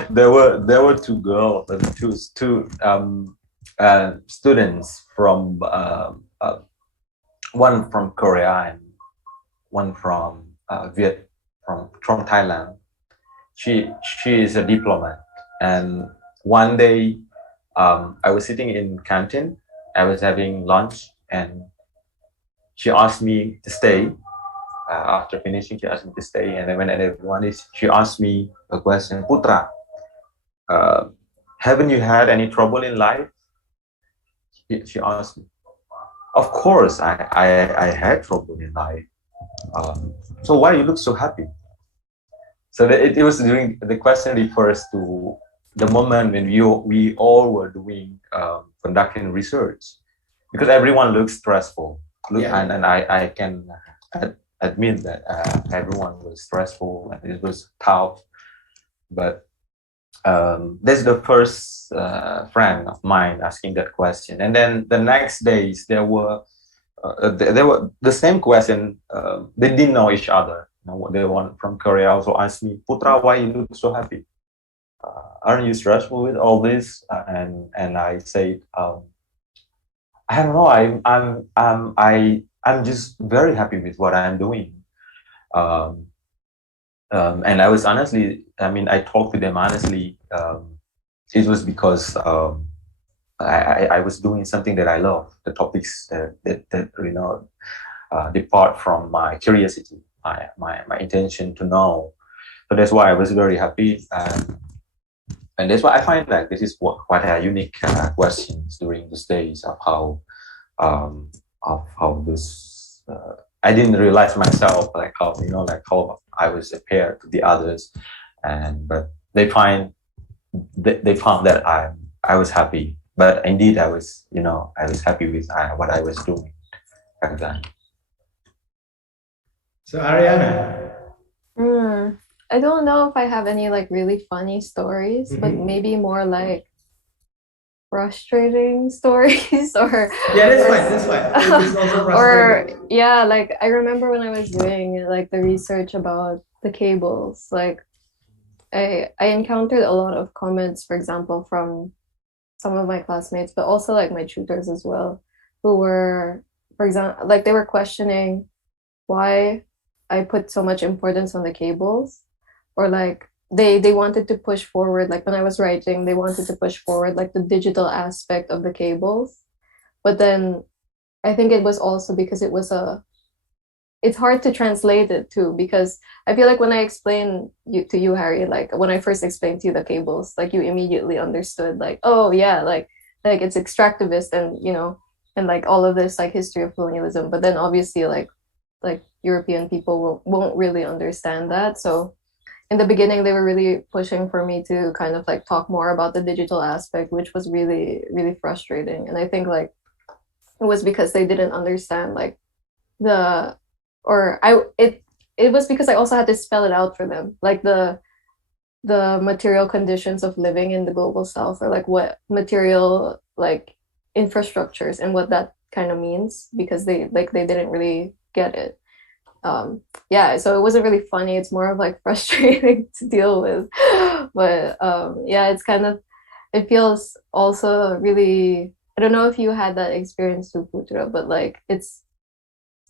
There were two girls, two students from one from Korea and one from from Thailand. She is a diplomat, and one day I was sitting in canteen. I was having lunch, and she asked me to stay. After finishing, she asked me to stay, and then when everyone is, she asked me a question, Putra, haven't you had any trouble in life? She asked me. Of course, I had trouble in life. So why you look so happy? So it was during the question refers to the moment when we all were doing conducting research, because everyone looks stressful. And I can admit that everyone was stressful and it was tough. But this is the first friend of mine asking that question, and then the next days there were the same question. They didn't know each other. The one from Korea also asked me, Putra, why you look so happy? Aren't you stressful with all this? And I said, I don't know. I'm just very happy with what I'm doing. And I was honestly, I mean, I talked to them honestly. It was because I was doing something that I love, the topics that depart from my curiosity, my intention to know. So that's why I was very happy. And that's why I find like this is quite a unique questions during these days of how this I didn't realize myself like how I was compared to the others, but they found that I was happy, but indeed I was happy with what I was doing back then. So Arianna. I don't know if I have any like really funny stories, but maybe more like frustrating stories or that's fine. It's also frustrating. Or yeah, like I remember when I was doing like the research about the cables, like I encountered a lot of comments, for example, from some of my classmates, but also like my tutors as well, who were, for example, like they were questioning why I put so much importance on the cables, or like they wanted to push forward, like when I was writing, they wanted to push forward like the digital aspect of the cables. But then I think it was also because it's hard to translate it too, because I feel like when I explain to you, Harry, like when I first explained to you the cables, like you immediately understood like, oh yeah, like it's extractivist and and like all of this like history of colonialism. But then obviously like European people won't really understand that. So in the beginning, they were really pushing for me to kind of like talk more about the digital aspect, which was really, really frustrating. And I think like it was because they didn't understand like it was because I also had to spell it out for them, like the material conditions of living in the global south, or like what material like infrastructures and what that kind of means, because they didn't really get it. So it wasn't really funny. It's more of like frustrating to deal with. But it feels also really, I don't know if you had that experience too, Putra, but like it's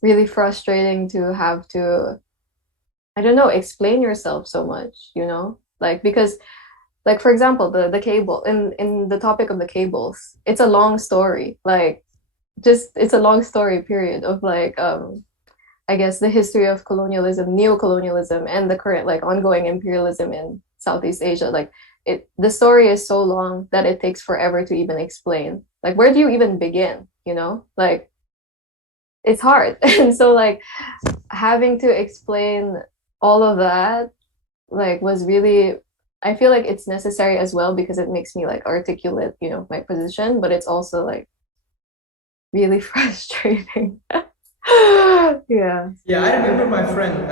really frustrating to have to, I don't know, explain yourself so much, like because like for example the cable in the topic of the cables, it's a long story, like just it's a long story period of like I guess the history of colonialism, neocolonialism, and the current like ongoing imperialism in Southeast Asia. Like the story is so long that it takes forever to even explain. Like where do you even begin? Like it's hard. And so like having to explain all of that like was really, I feel like it's necessary as well because it makes me like articulate, you know, my position, but it's also like really frustrating. Yeah. Yeah, I remember my friend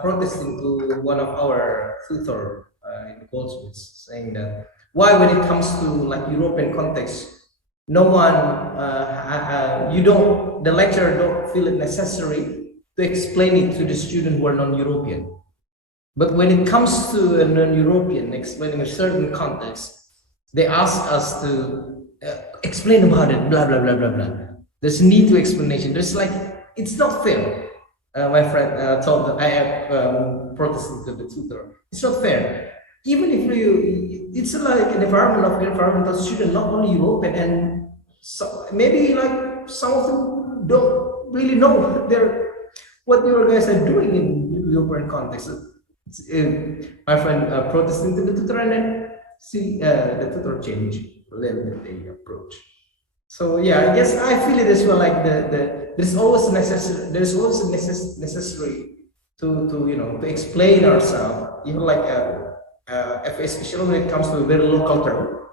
protesting to one of our tutor in the Goldsmiths, saying that why, when it comes to like European context, no one, you don't, the lecturer don't feel it necessary to explain it to the student who are non-European. But when it comes to a non-European explaining a certain context, they ask us to explain about it, blah blah blah blah blah. There's a need to explanation. There's like, it's not fair. My friend told that I have protested to the tutor. It's not fair. Even if you, it's like an environment of environmental student, not only European, and so maybe like some of them don't really know what your guys are doing in European context. My friend protesting to the tutor, and then see the tutor change a little bit the approach. So yeah, I guess I feel it as well. Like there's always necessary. There's always a necessary to you know, to explain ourselves. Even like especially when it comes to a very local term,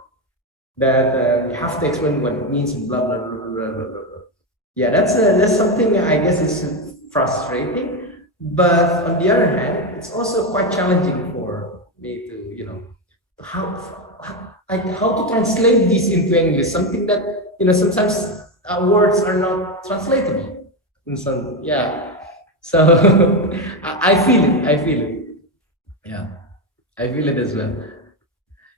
that you have to explain what it means and blah blah blah blah blah blah. Yeah, that's something I guess is frustrating. But on the other hand, it's also quite challenging for me to, you know, how how to translate this into English. Something that, you know, sometimes words are not translatable. And so yeah, so I feel it. I feel it. Yeah, I feel it as well.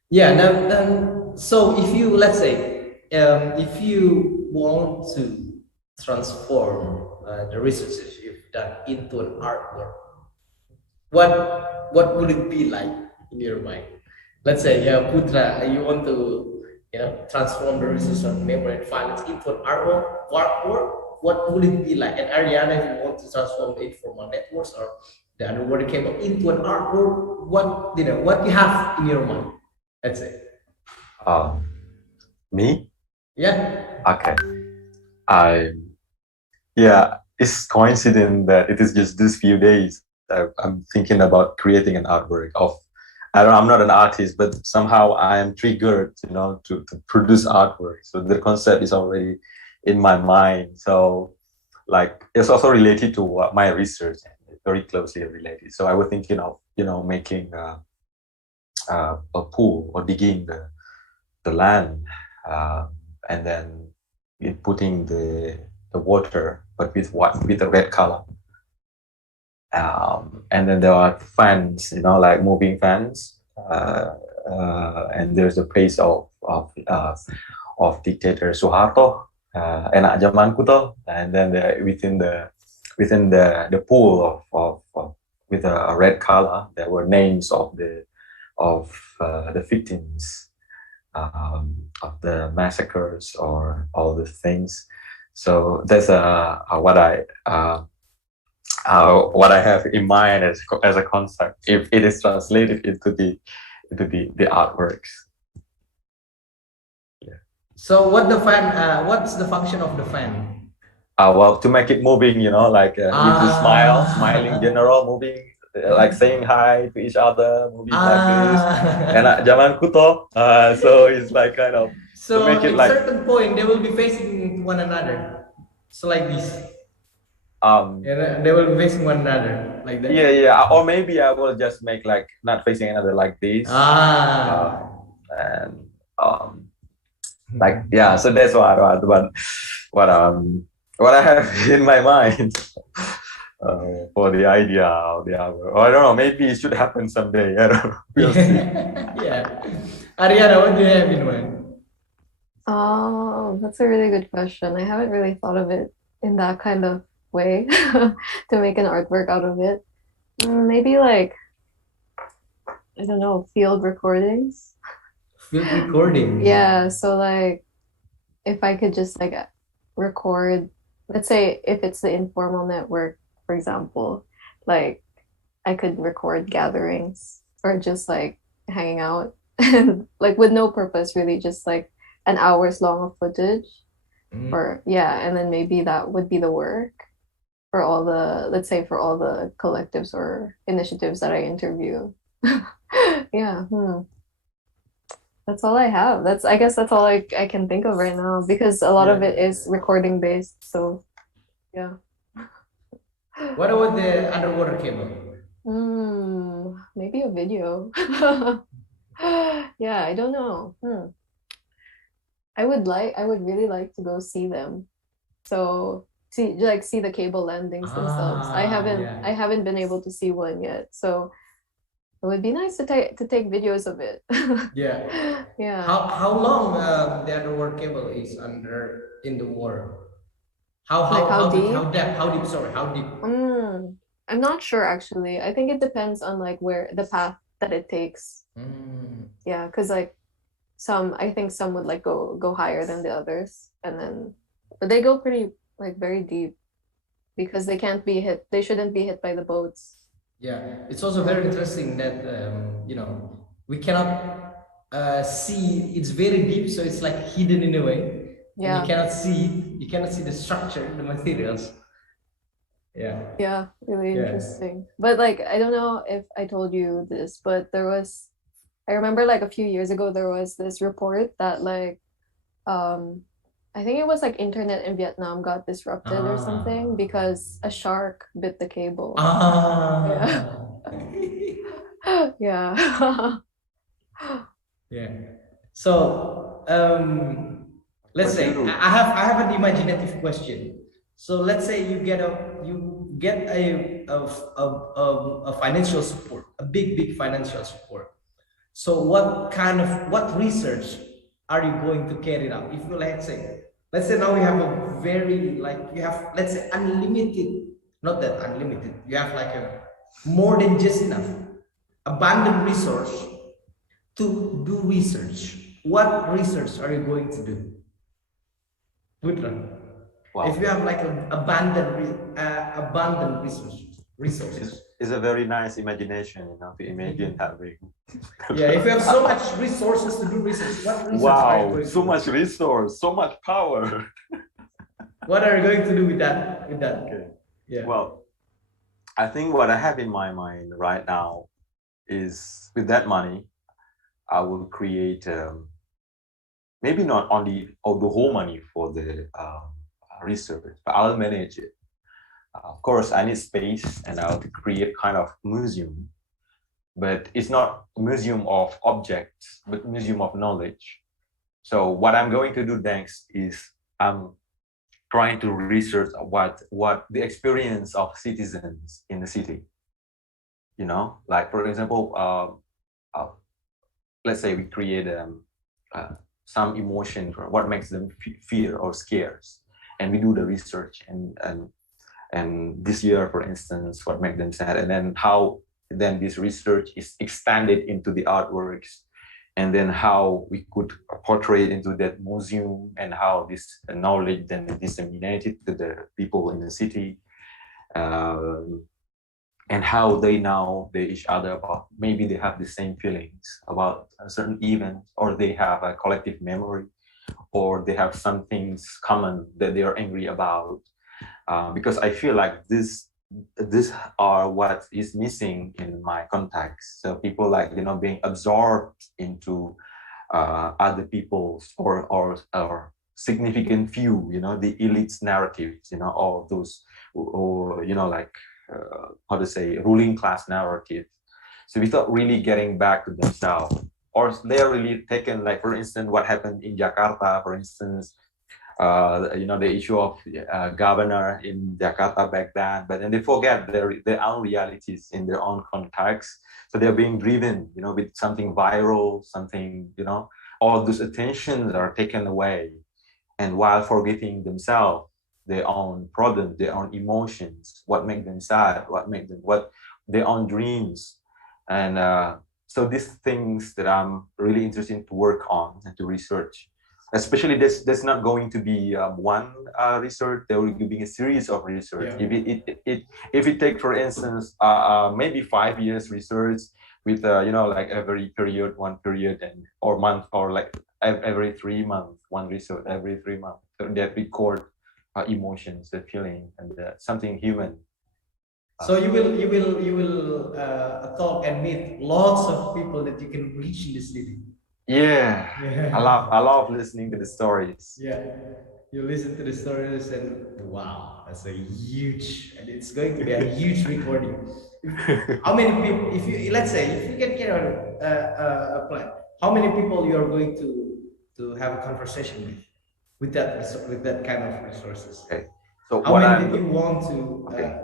Yeah. Now, so if you, let's say, if you want to transform the research you've done into an artwork, what would it be like in your mind? Let's say, yeah, Putra, you want to, you know, transform the research on memory and violence into an artwork. What would it be like? And Ariana, if you want to transform the informal networks or the other word came up into an artwork, what, you know, what you have in your mind? Let's say. Me? Yeah. Okay. Yeah, it's coincident that it is just these few days I'm thinking about creating an artwork of. I'm not an artist, but somehow I am triggered, you know, to produce artwork. So the concept is already in my mind. So, like, it's also related to my research, very closely related. So I was thinking of, you know, making a pool or digging the land, and then putting the water, but with a red color. And then there are fans, you know, like moving fans, and there's a place of dictator Suharto, enak zamanku tuh, and then within the pool of with a red color, there were names of the victims of the massacres or all the things. So that's what I have in mind as a concept, if it is translated into the artworks. Yeah. So what's the function of the fan? Well, to make it moving, you know, like with the smiling general, moving, like saying hi to each other, moving like this. Enak zamanku toh. So it's like kind of, so to make it at like, certain point they will be facing one another. So like this. Yeah, they will be facing one another like that. Yeah. Or maybe I will just make like not facing another like this. And like, yeah. So that's what I have in my mind for the idea of the hour. Or I don't know. Maybe it should happen someday. I don't know. We'll see. Yeah. Ariana, what do you have in mind? Oh, that's a really good question. I haven't really thought of it in that kind of way to make an artwork out of it. Maybe like, I don't know, field recordings. Field recording. Yeah, so like if I could just like record, let's say if it's the informal network, for example, like I could record gatherings or just like hanging out and like with no purpose really, just like an hour's long of footage. Or yeah, and then maybe that would be the work for all the, let's say for all the collectives or initiatives that I interview. Yeah. That's all I have. I guess that's all I can think of right now because a lot of it is recording based. So yeah. What about the underwater cable? Maybe a video. Yeah, I don't know. I would really like to go see them. So see the cable landings themselves. I Yeah. haven't been able to see one yet. So it would be nice to take videos of it. Yeah. Yeah. How long the underwater cable is under in the water? Like how deep? How deep? Sorry, how deep? I'm not sure actually. I think it depends on like where the path that it takes. Mm. Yeah, because like I think some would like go higher than the others, and then but they go pretty like very deep because they can't be hit. They shouldn't be hit by the boats. Yeah, it's also very interesting that we cannot see. It's very deep, so it's like hidden in a way, and Yeah, you cannot see the structure, the materials. Yeah, yeah, really yeah. interesting. But like I don't know if I told you this, but I remember like a few years ago there was this report that like um I think it was like internet in Vietnam got disrupted or Ah, something because a shark bit the cable. Yeah. ah. Yeah. Yeah. So let's But say you, I have an imaginative question. So let's say you get a financial support, a big financial support. So what research are you going to carry out? If you let's say now you have a very like you have let's say unlimited, not that unlimited, you have like a more than just enough abundant resource to do research. What research are you going to do? Putra, if wow, you have like an abundant resources. it's a very nice imagination, to imagine having. Yeah, if you have so much resources to do research, what research are you Wow, going to so do? much resource, so much power. What are you going to do with that? With that? Okay. Yeah. Well, I think what I have in my mind right now is with that money, I will create maybe not only all the whole money for the research, but I'll manage it. Of course, I need space and I'll create kind of museum, but it's not a museum of objects, but museum of knowledge. So what I'm going to do next is I'm trying to research what the experience of citizens in the city. Like for example, let's say we create uh, some emotion for what makes them fear or scares, and we do the research and this year, for instance, what makes them sad, and then how then this research is expanded into the artworks, and then how we could portray it into that museum, and how this knowledge then disseminated to the people in the city, um, and how they know each other about maybe they have the same feelings about a certain event, or they have a collective memory, or they have some things common that they are angry about, because I feel like this are what is missing in my context. So people like being absorbed into other people's or significant few, the elite's narratives, all those or like how to say ruling class narrative. So without really getting back to themselves, or they're really taken, like for instance what happened in Jakarta, for instance, the issue of governor in Jakarta back then, but then they forget their own realities in their own context. So they're being driven, with something viral, something, all those attentions are taken away, and while forgetting themselves, their own problems, their own emotions, what make them sad, what their own dreams, and so these things that I'm really interested to work on and to research. Especially there's not going to be one research. There will be a series of research. Yeah. If it take, for instance, maybe 5 years research with like every period, one period, and or month, or like every 3 months, one research every 3 months, so that record emotions, the feeling, and something human. So you will talk and meet lots of people that you can reach in the city. Yeah, Yeah. I love listening to the stories. Yeah, you listen to the stories and wow, that's a huge, and it's going to be a huge recording. How many people? If you let's say if you can get a plan, how many people you are going to have a conversation with that kind of resources? Okay. So How what many I'm did you want okay. to yeah.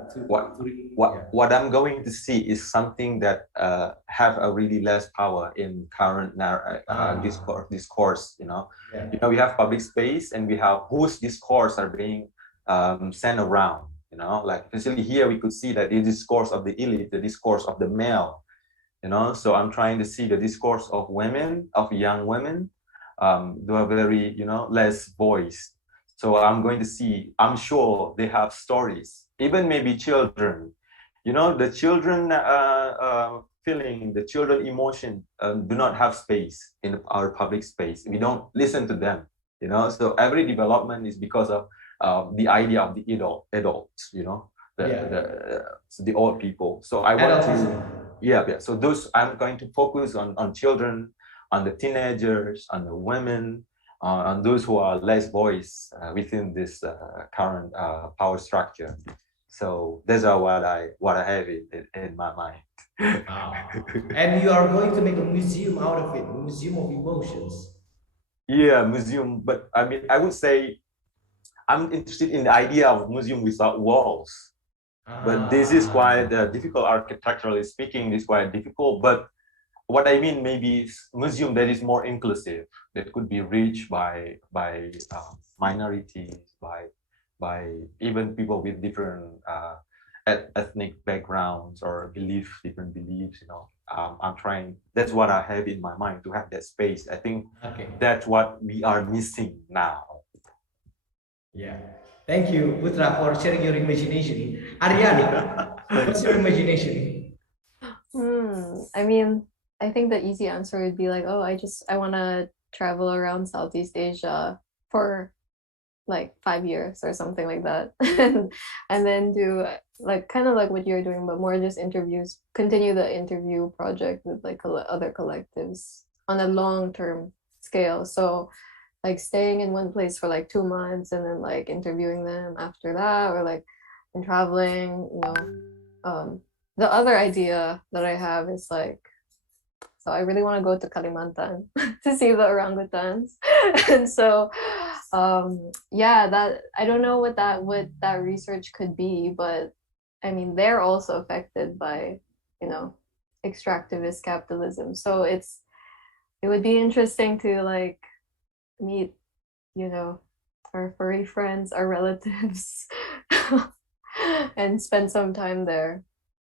What I'm going to see is something that have a really less power in current discourse. Yeah. We have public space and we have whose discourse are being sent around. Like especially here we could see that the discourse of the elite, the discourse of the male. So I'm trying to see the discourse of women, of young women, who are very less voiced. So I'm going to see, I'm sure they have stories, even maybe children. The children feeling, the children emotion do not have space in our public space. We don't listen to them, So every development is because of the idea of the adults, the old people. So I want to, yeah. So those, I'm going to focus on children, on the teenagers, on the women, on those who are less voice within this current power structure. So that's what I have in my mind. Wow. And you are going to make a museum out of it, a museum of emotions. Yeah, museum. But I mean, I would say I'm interested in the idea of museum without walls. But this is quite difficult architecturally speaking. This is quite difficult. But what I mean maybe is museum that is more inclusive, that could be reached by minorities, by even people with different ethnic backgrounds or different beliefs. I'm trying. That's what I have in my mind, to have that space. I think that's what we are missing now. Yeah. Thank you, Putra, for sharing your imagination. Arianna, what's your imagination? I mean, I think the easy answer would be like, oh, I want to travel around Southeast Asia for like 5 years or something like that, and then do like kind of like what you're doing, but more just interviews. Continue the interview project with like other collectives on a long-term scale. So like staying in one place for like 2 months and then like interviewing them after that, or like and traveling. The other idea that I have is like, so I really want to go to Kalimantan to see the orangutans. And so yeah, that I don't know what that research could be, but I mean they're also affected by, extractivist capitalism. So it would be interesting to like meet, our furry friends, our relatives, and spend some time there.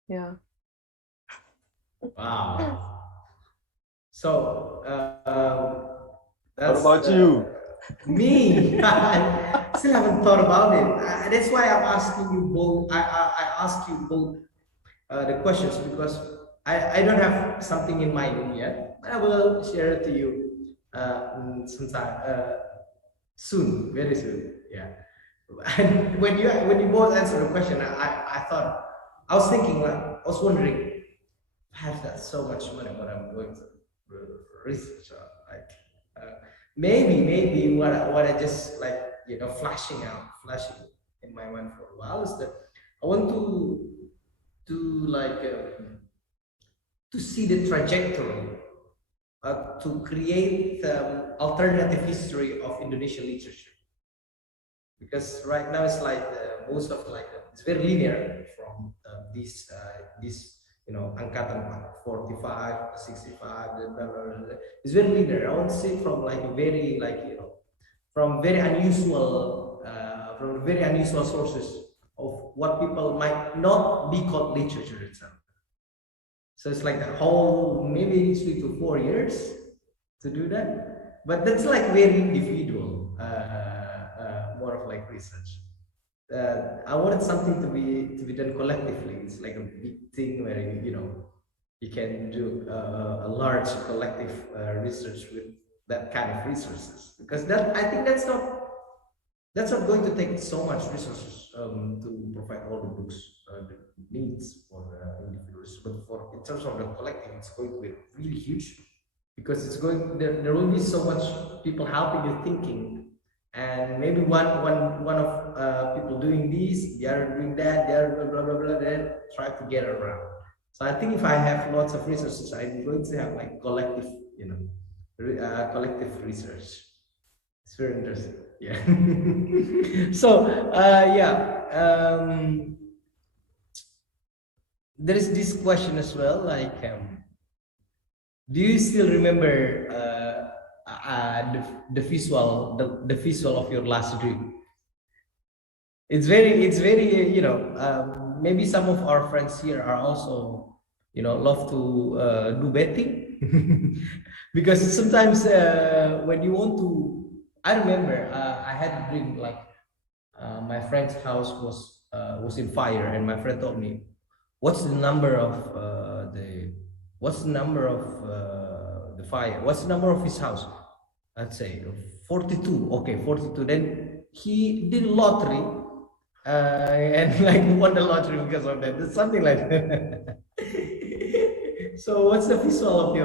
Yeah. Wow. So, what about you? Me. I still haven't thought about it. That's why I'm asking you both. I ask you both the questions because I don't have something in mind yet. I will share it to you sometime soon, very soon. Yeah. And when you both answer the question, I thought I was thinking like I was wondering, I have that so much money what I'm going to research on. Like maybe what I just like flashing in my mind for a while is that I want to like to see the trajectory to create alternative history of Indonesian literature, because right now it's like most of like it's very linear from this angkatan 45 65 blah, blah, blah. It's very linear. I want to see from like a very like from very unusual sources of what people might not be called literature itself. So it's like a whole maybe 3 to 4 years to do that, but that's like very individual, more of like research. I wanted something to be done collectively. It's like a big thing where you can do a large collective research with that kind of resources, because that I think that's not going to take so much resources to provide all the books needs for individuals, but for in terms of the collective, it's going to be really huge because it's going there will be so much people helping you thinking, and maybe one of people doing this, the other doing that, the other blah blah blah, then try to get around. So I think if I have lots of resources, I'm going to have like collective, collective research. It's very interesting. Yeah. So there is this question as well, like, do you still remember the visual, the visual of your last dream? It's very, maybe some of our friends here are also, love to do betting because sometimes when you want to, I remember I had a dream like my friend's house was in fire, and my friend told me, what's the number of the fire? What's the number of his house? I'd say 42. Okay, 42. Then he did lottery and like won the lottery because of that. It's something like that. So what's the visual of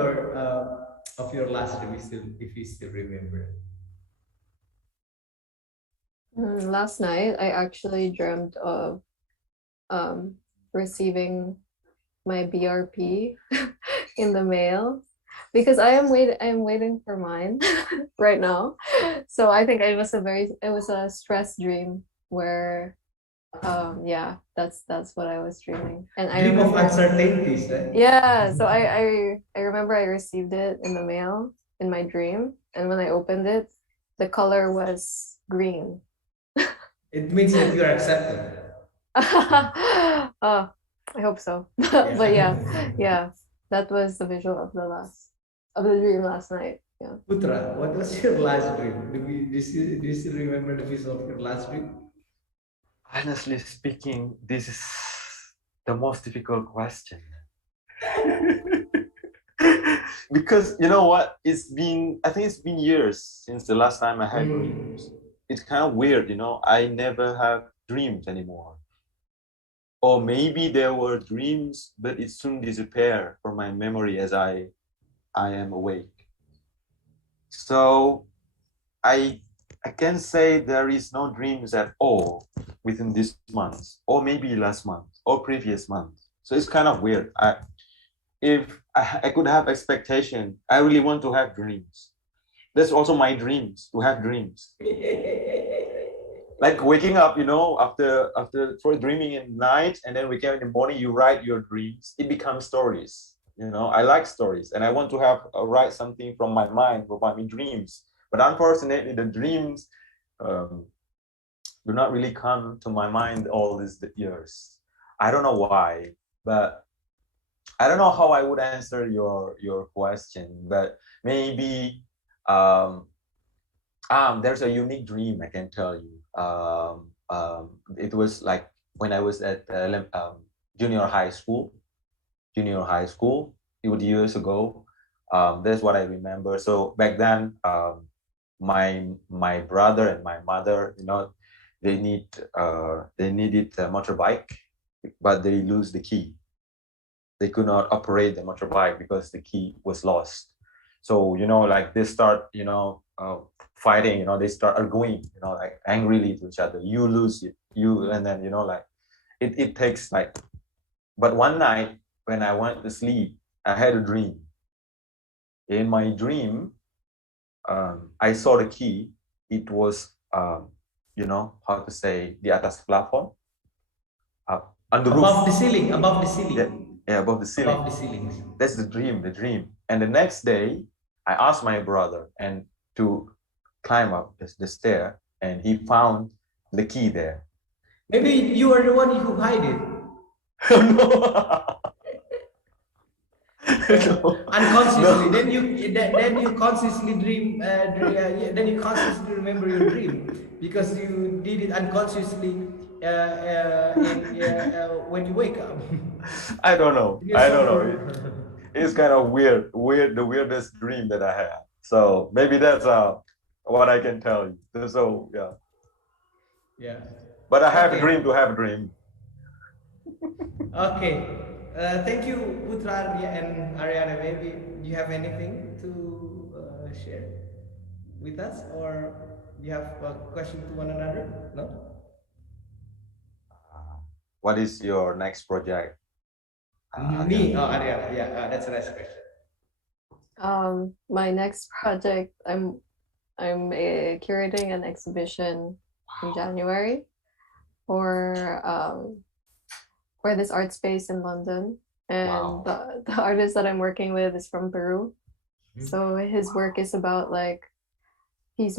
your last dream, if you still remember? Last night, I actually dreamt of receiving my BRP in the mail because I am waiting for mine right now. So I think it was a stress dream where that's what I was dreaming. And I Dream remember, of uncertainties, right? yeah, so I remember I received it in the mail in my dream, and when I opened it, the color was green. It means that you are accepted. Oh, I hope so. But yeah, that was the visual of the dream last night. Yeah. Putra, what was your last dream? Do you still remember the visual of your last dream? Honestly speaking, this is the most difficult question. Because you know what? I think it's been years since the last time I had dreams. It's kind of weird, I never have dreams anymore. Or maybe there were dreams, but it soon disappear from my memory as I am awake. So I can say there is no dreams at all within this month, or maybe last month, or previous month. So it's kind of weird. If I could have expectation, I really want to have dreams. That's also my dreams, to have dreams. Like waking up, after for dreaming in night, and then waking up in the morning, you write your dreams. It becomes stories. I like stories, and I want to write something from my mind, from my dreams. But unfortunately, the dreams do not really come to my mind all these years. I don't know why, but I don't know how I would answer your question. But maybe there's a unique dream I can tell you. It was like when I was at junior high school. It was years ago. That's what I remember. So back then, my brother and my mother, they needed a motorbike, but they lose the key. They could not operate the motorbike because the key was lost. So like they start fighting. They start arguing. Like angrily to each other. You lose it, and then like it takes like. But one night when I went to sleep, I had a dream. In my dream, I saw the key. It was, how to say, the atas plafon, on the roof. Above the ceiling. Above the ceiling. Yeah, above the ceiling. Above the ceilings. That's the dream. And the next day, I asked my brother to climb up the stair, and he found the key there. Maybe you are the one who hide it. No. Unconsciously. No. Then you consciously dream. Then you consciously remember your dream because you did it unconsciously when you wake up. I don't know. It's kind of weird. The weirdest dream that I had. So maybe that's what I can tell you. So yeah. Yeah. But I have a dream to have a dream. Okay. Thank you, Putra and Ariana. Maybe you have anything to share with us, or you have a question to one another? No. What is your next project? Me? Oh, Ariana. Yeah, that's a nice question. My next project, I'm curating an exhibition in January for this art space in London, and the artist that I'm working with is from Peru. So his work is about like he's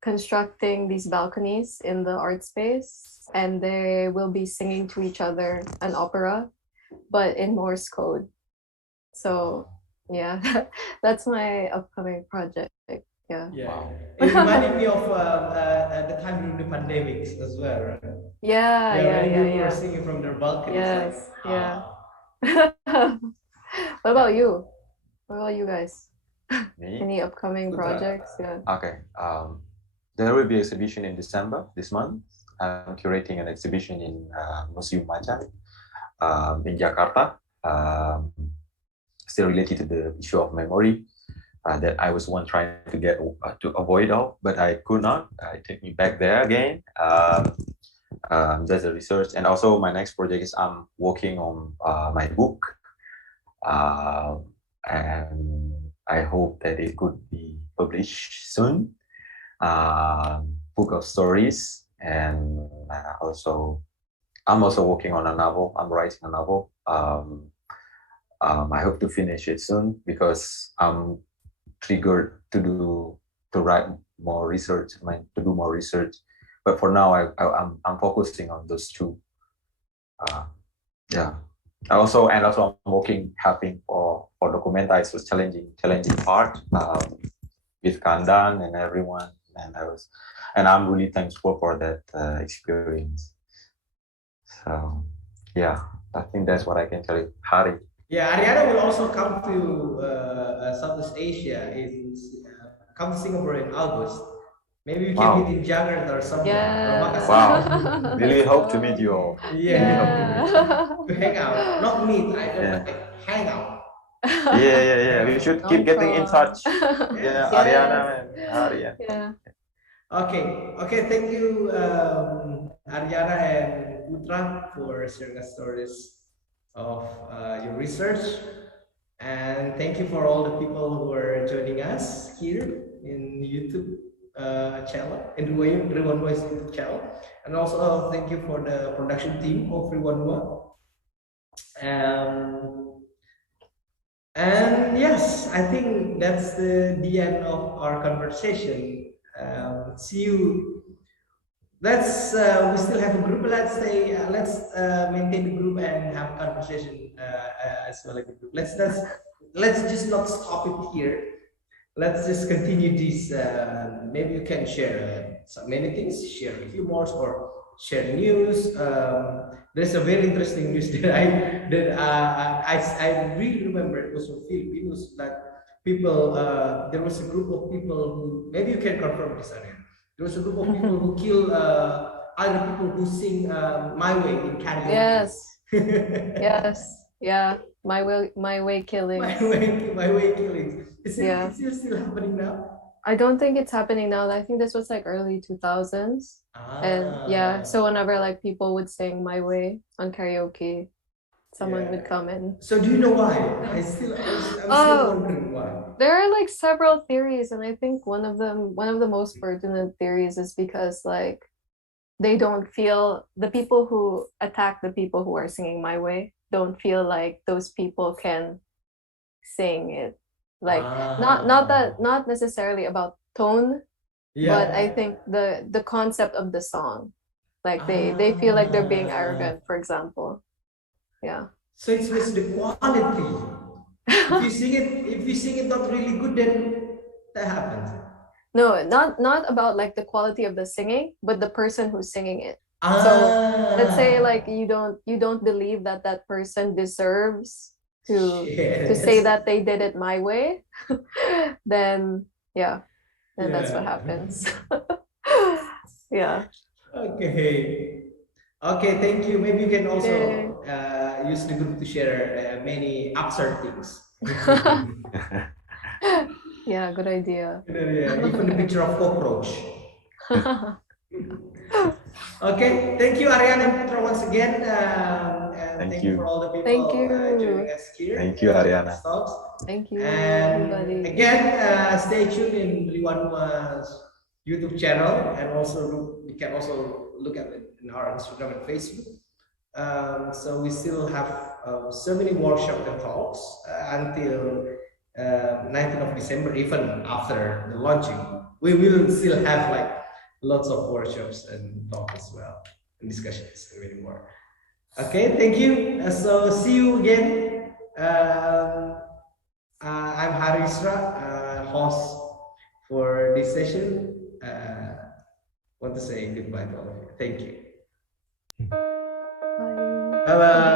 constructing these balconies in the art space, and they will be singing to each other an opera, but in Morse code. So yeah, that's my upcoming project. Yeah. Yeah. It reminded me of the time during the pandemics as well, right? Yeah, Many people were yeah. singing from their balconies. Yes, like, yeah. What about you? What about you guys? Me? Any upcoming Putra. projects? Yeah. Okay. There will be exhibition in December this month. I'm curating an exhibition in Museum Macan in Jakarta. Still related to the issue of memory that I was one trying to get to avoid of, but I could not. It took me back there again. There's a research, and also my next project is I'm working on my book, and I hope that it could be published soon. Book of stories, and I'm also working on a novel. I'm writing a novel. I hope to finish it soon because I'm triggered to write more research, to do more research. But for now, I'm focusing on those two. Yeah. Also I'm helping for documentize was challenging part with Kandan and everyone, and I'm really thankful for that experience. So yeah, I think that's what I can tell you, Hari. Yeah, Ariana will also come to Southeast Asia. Come to Singapore in August. Maybe we can meet in Jakarta or somewhere. Yeah. Wow. Really hope to meet you all. Yeah. Really hope to meet you. To hang out, not meet. I don't like hang out. Yeah. We should keep getting in touch. Yes. Ariana and Hari. Yeah. Okay. Thank you, Ariana and Putra, for sharing the stories of your research, and thank you for all the people who are joining us here in YouTube channel, in Riwanua's YouTube channel, and also thank you for the production team of Riwanua. And yes, I think that's the end of our conversation. See you. We still have a group. Let's maintain the group and have a conversation as well as the group. Let's just not stop it here. Let's just continue this. Maybe you can share many things, share humors or share news. There's a very interesting news that I really remember. It was from Filipinos that people. There was a group of people who, maybe you can confirm this, area. There was a group of people who kill other people who sing "My Way" in karaoke. Yes. Yes. Yeah. My way killings. My way killings. Is it still happening now? I don't think it's happening now. I think this was like early 2000s. And yeah, so whenever like people would sing My Way on karaoke, someone would come in. So do you know why? I'm still wondering why. There are like several theories, and I think one of the most pertinent theories is because like they don't feel, the people who attack the people who are singing My Way don't feel like those people can sing it. Like not necessarily about tone, but I think the concept of the song. Like they feel like they're being arrogant, for example. Yeah. So it's the quality. If you sing it not really good, then that happens. No, not about like the quality of the singing, but the person who's singing it. So let's say like you don't believe that person deserves to say that they did it my way, then that's what happens. Yeah. Okay. Okay, thank you. Maybe you can also Okay. use the group to share many absurd things. Yeah, good idea. Yeah, even the picture of cockroach. Okay, thank you, Arianna and Putra, once again. And thank you for all the people Thank you. joining us here. Thank you, Arianna. Thank you, And everybody. again, stay tuned in Riwanua's YouTube channel, and also you can also look at it in our Instagram and Facebook. So we still have so many workshops and talks until 19th of December, even after the launching. We will still have like lots of workshops and talks as well, and discussions and many more. Okay, thank you. So see you again. I'm Isra, host for this session. Want to say goodbye to all of you. Thank you. Bye. Bye bye.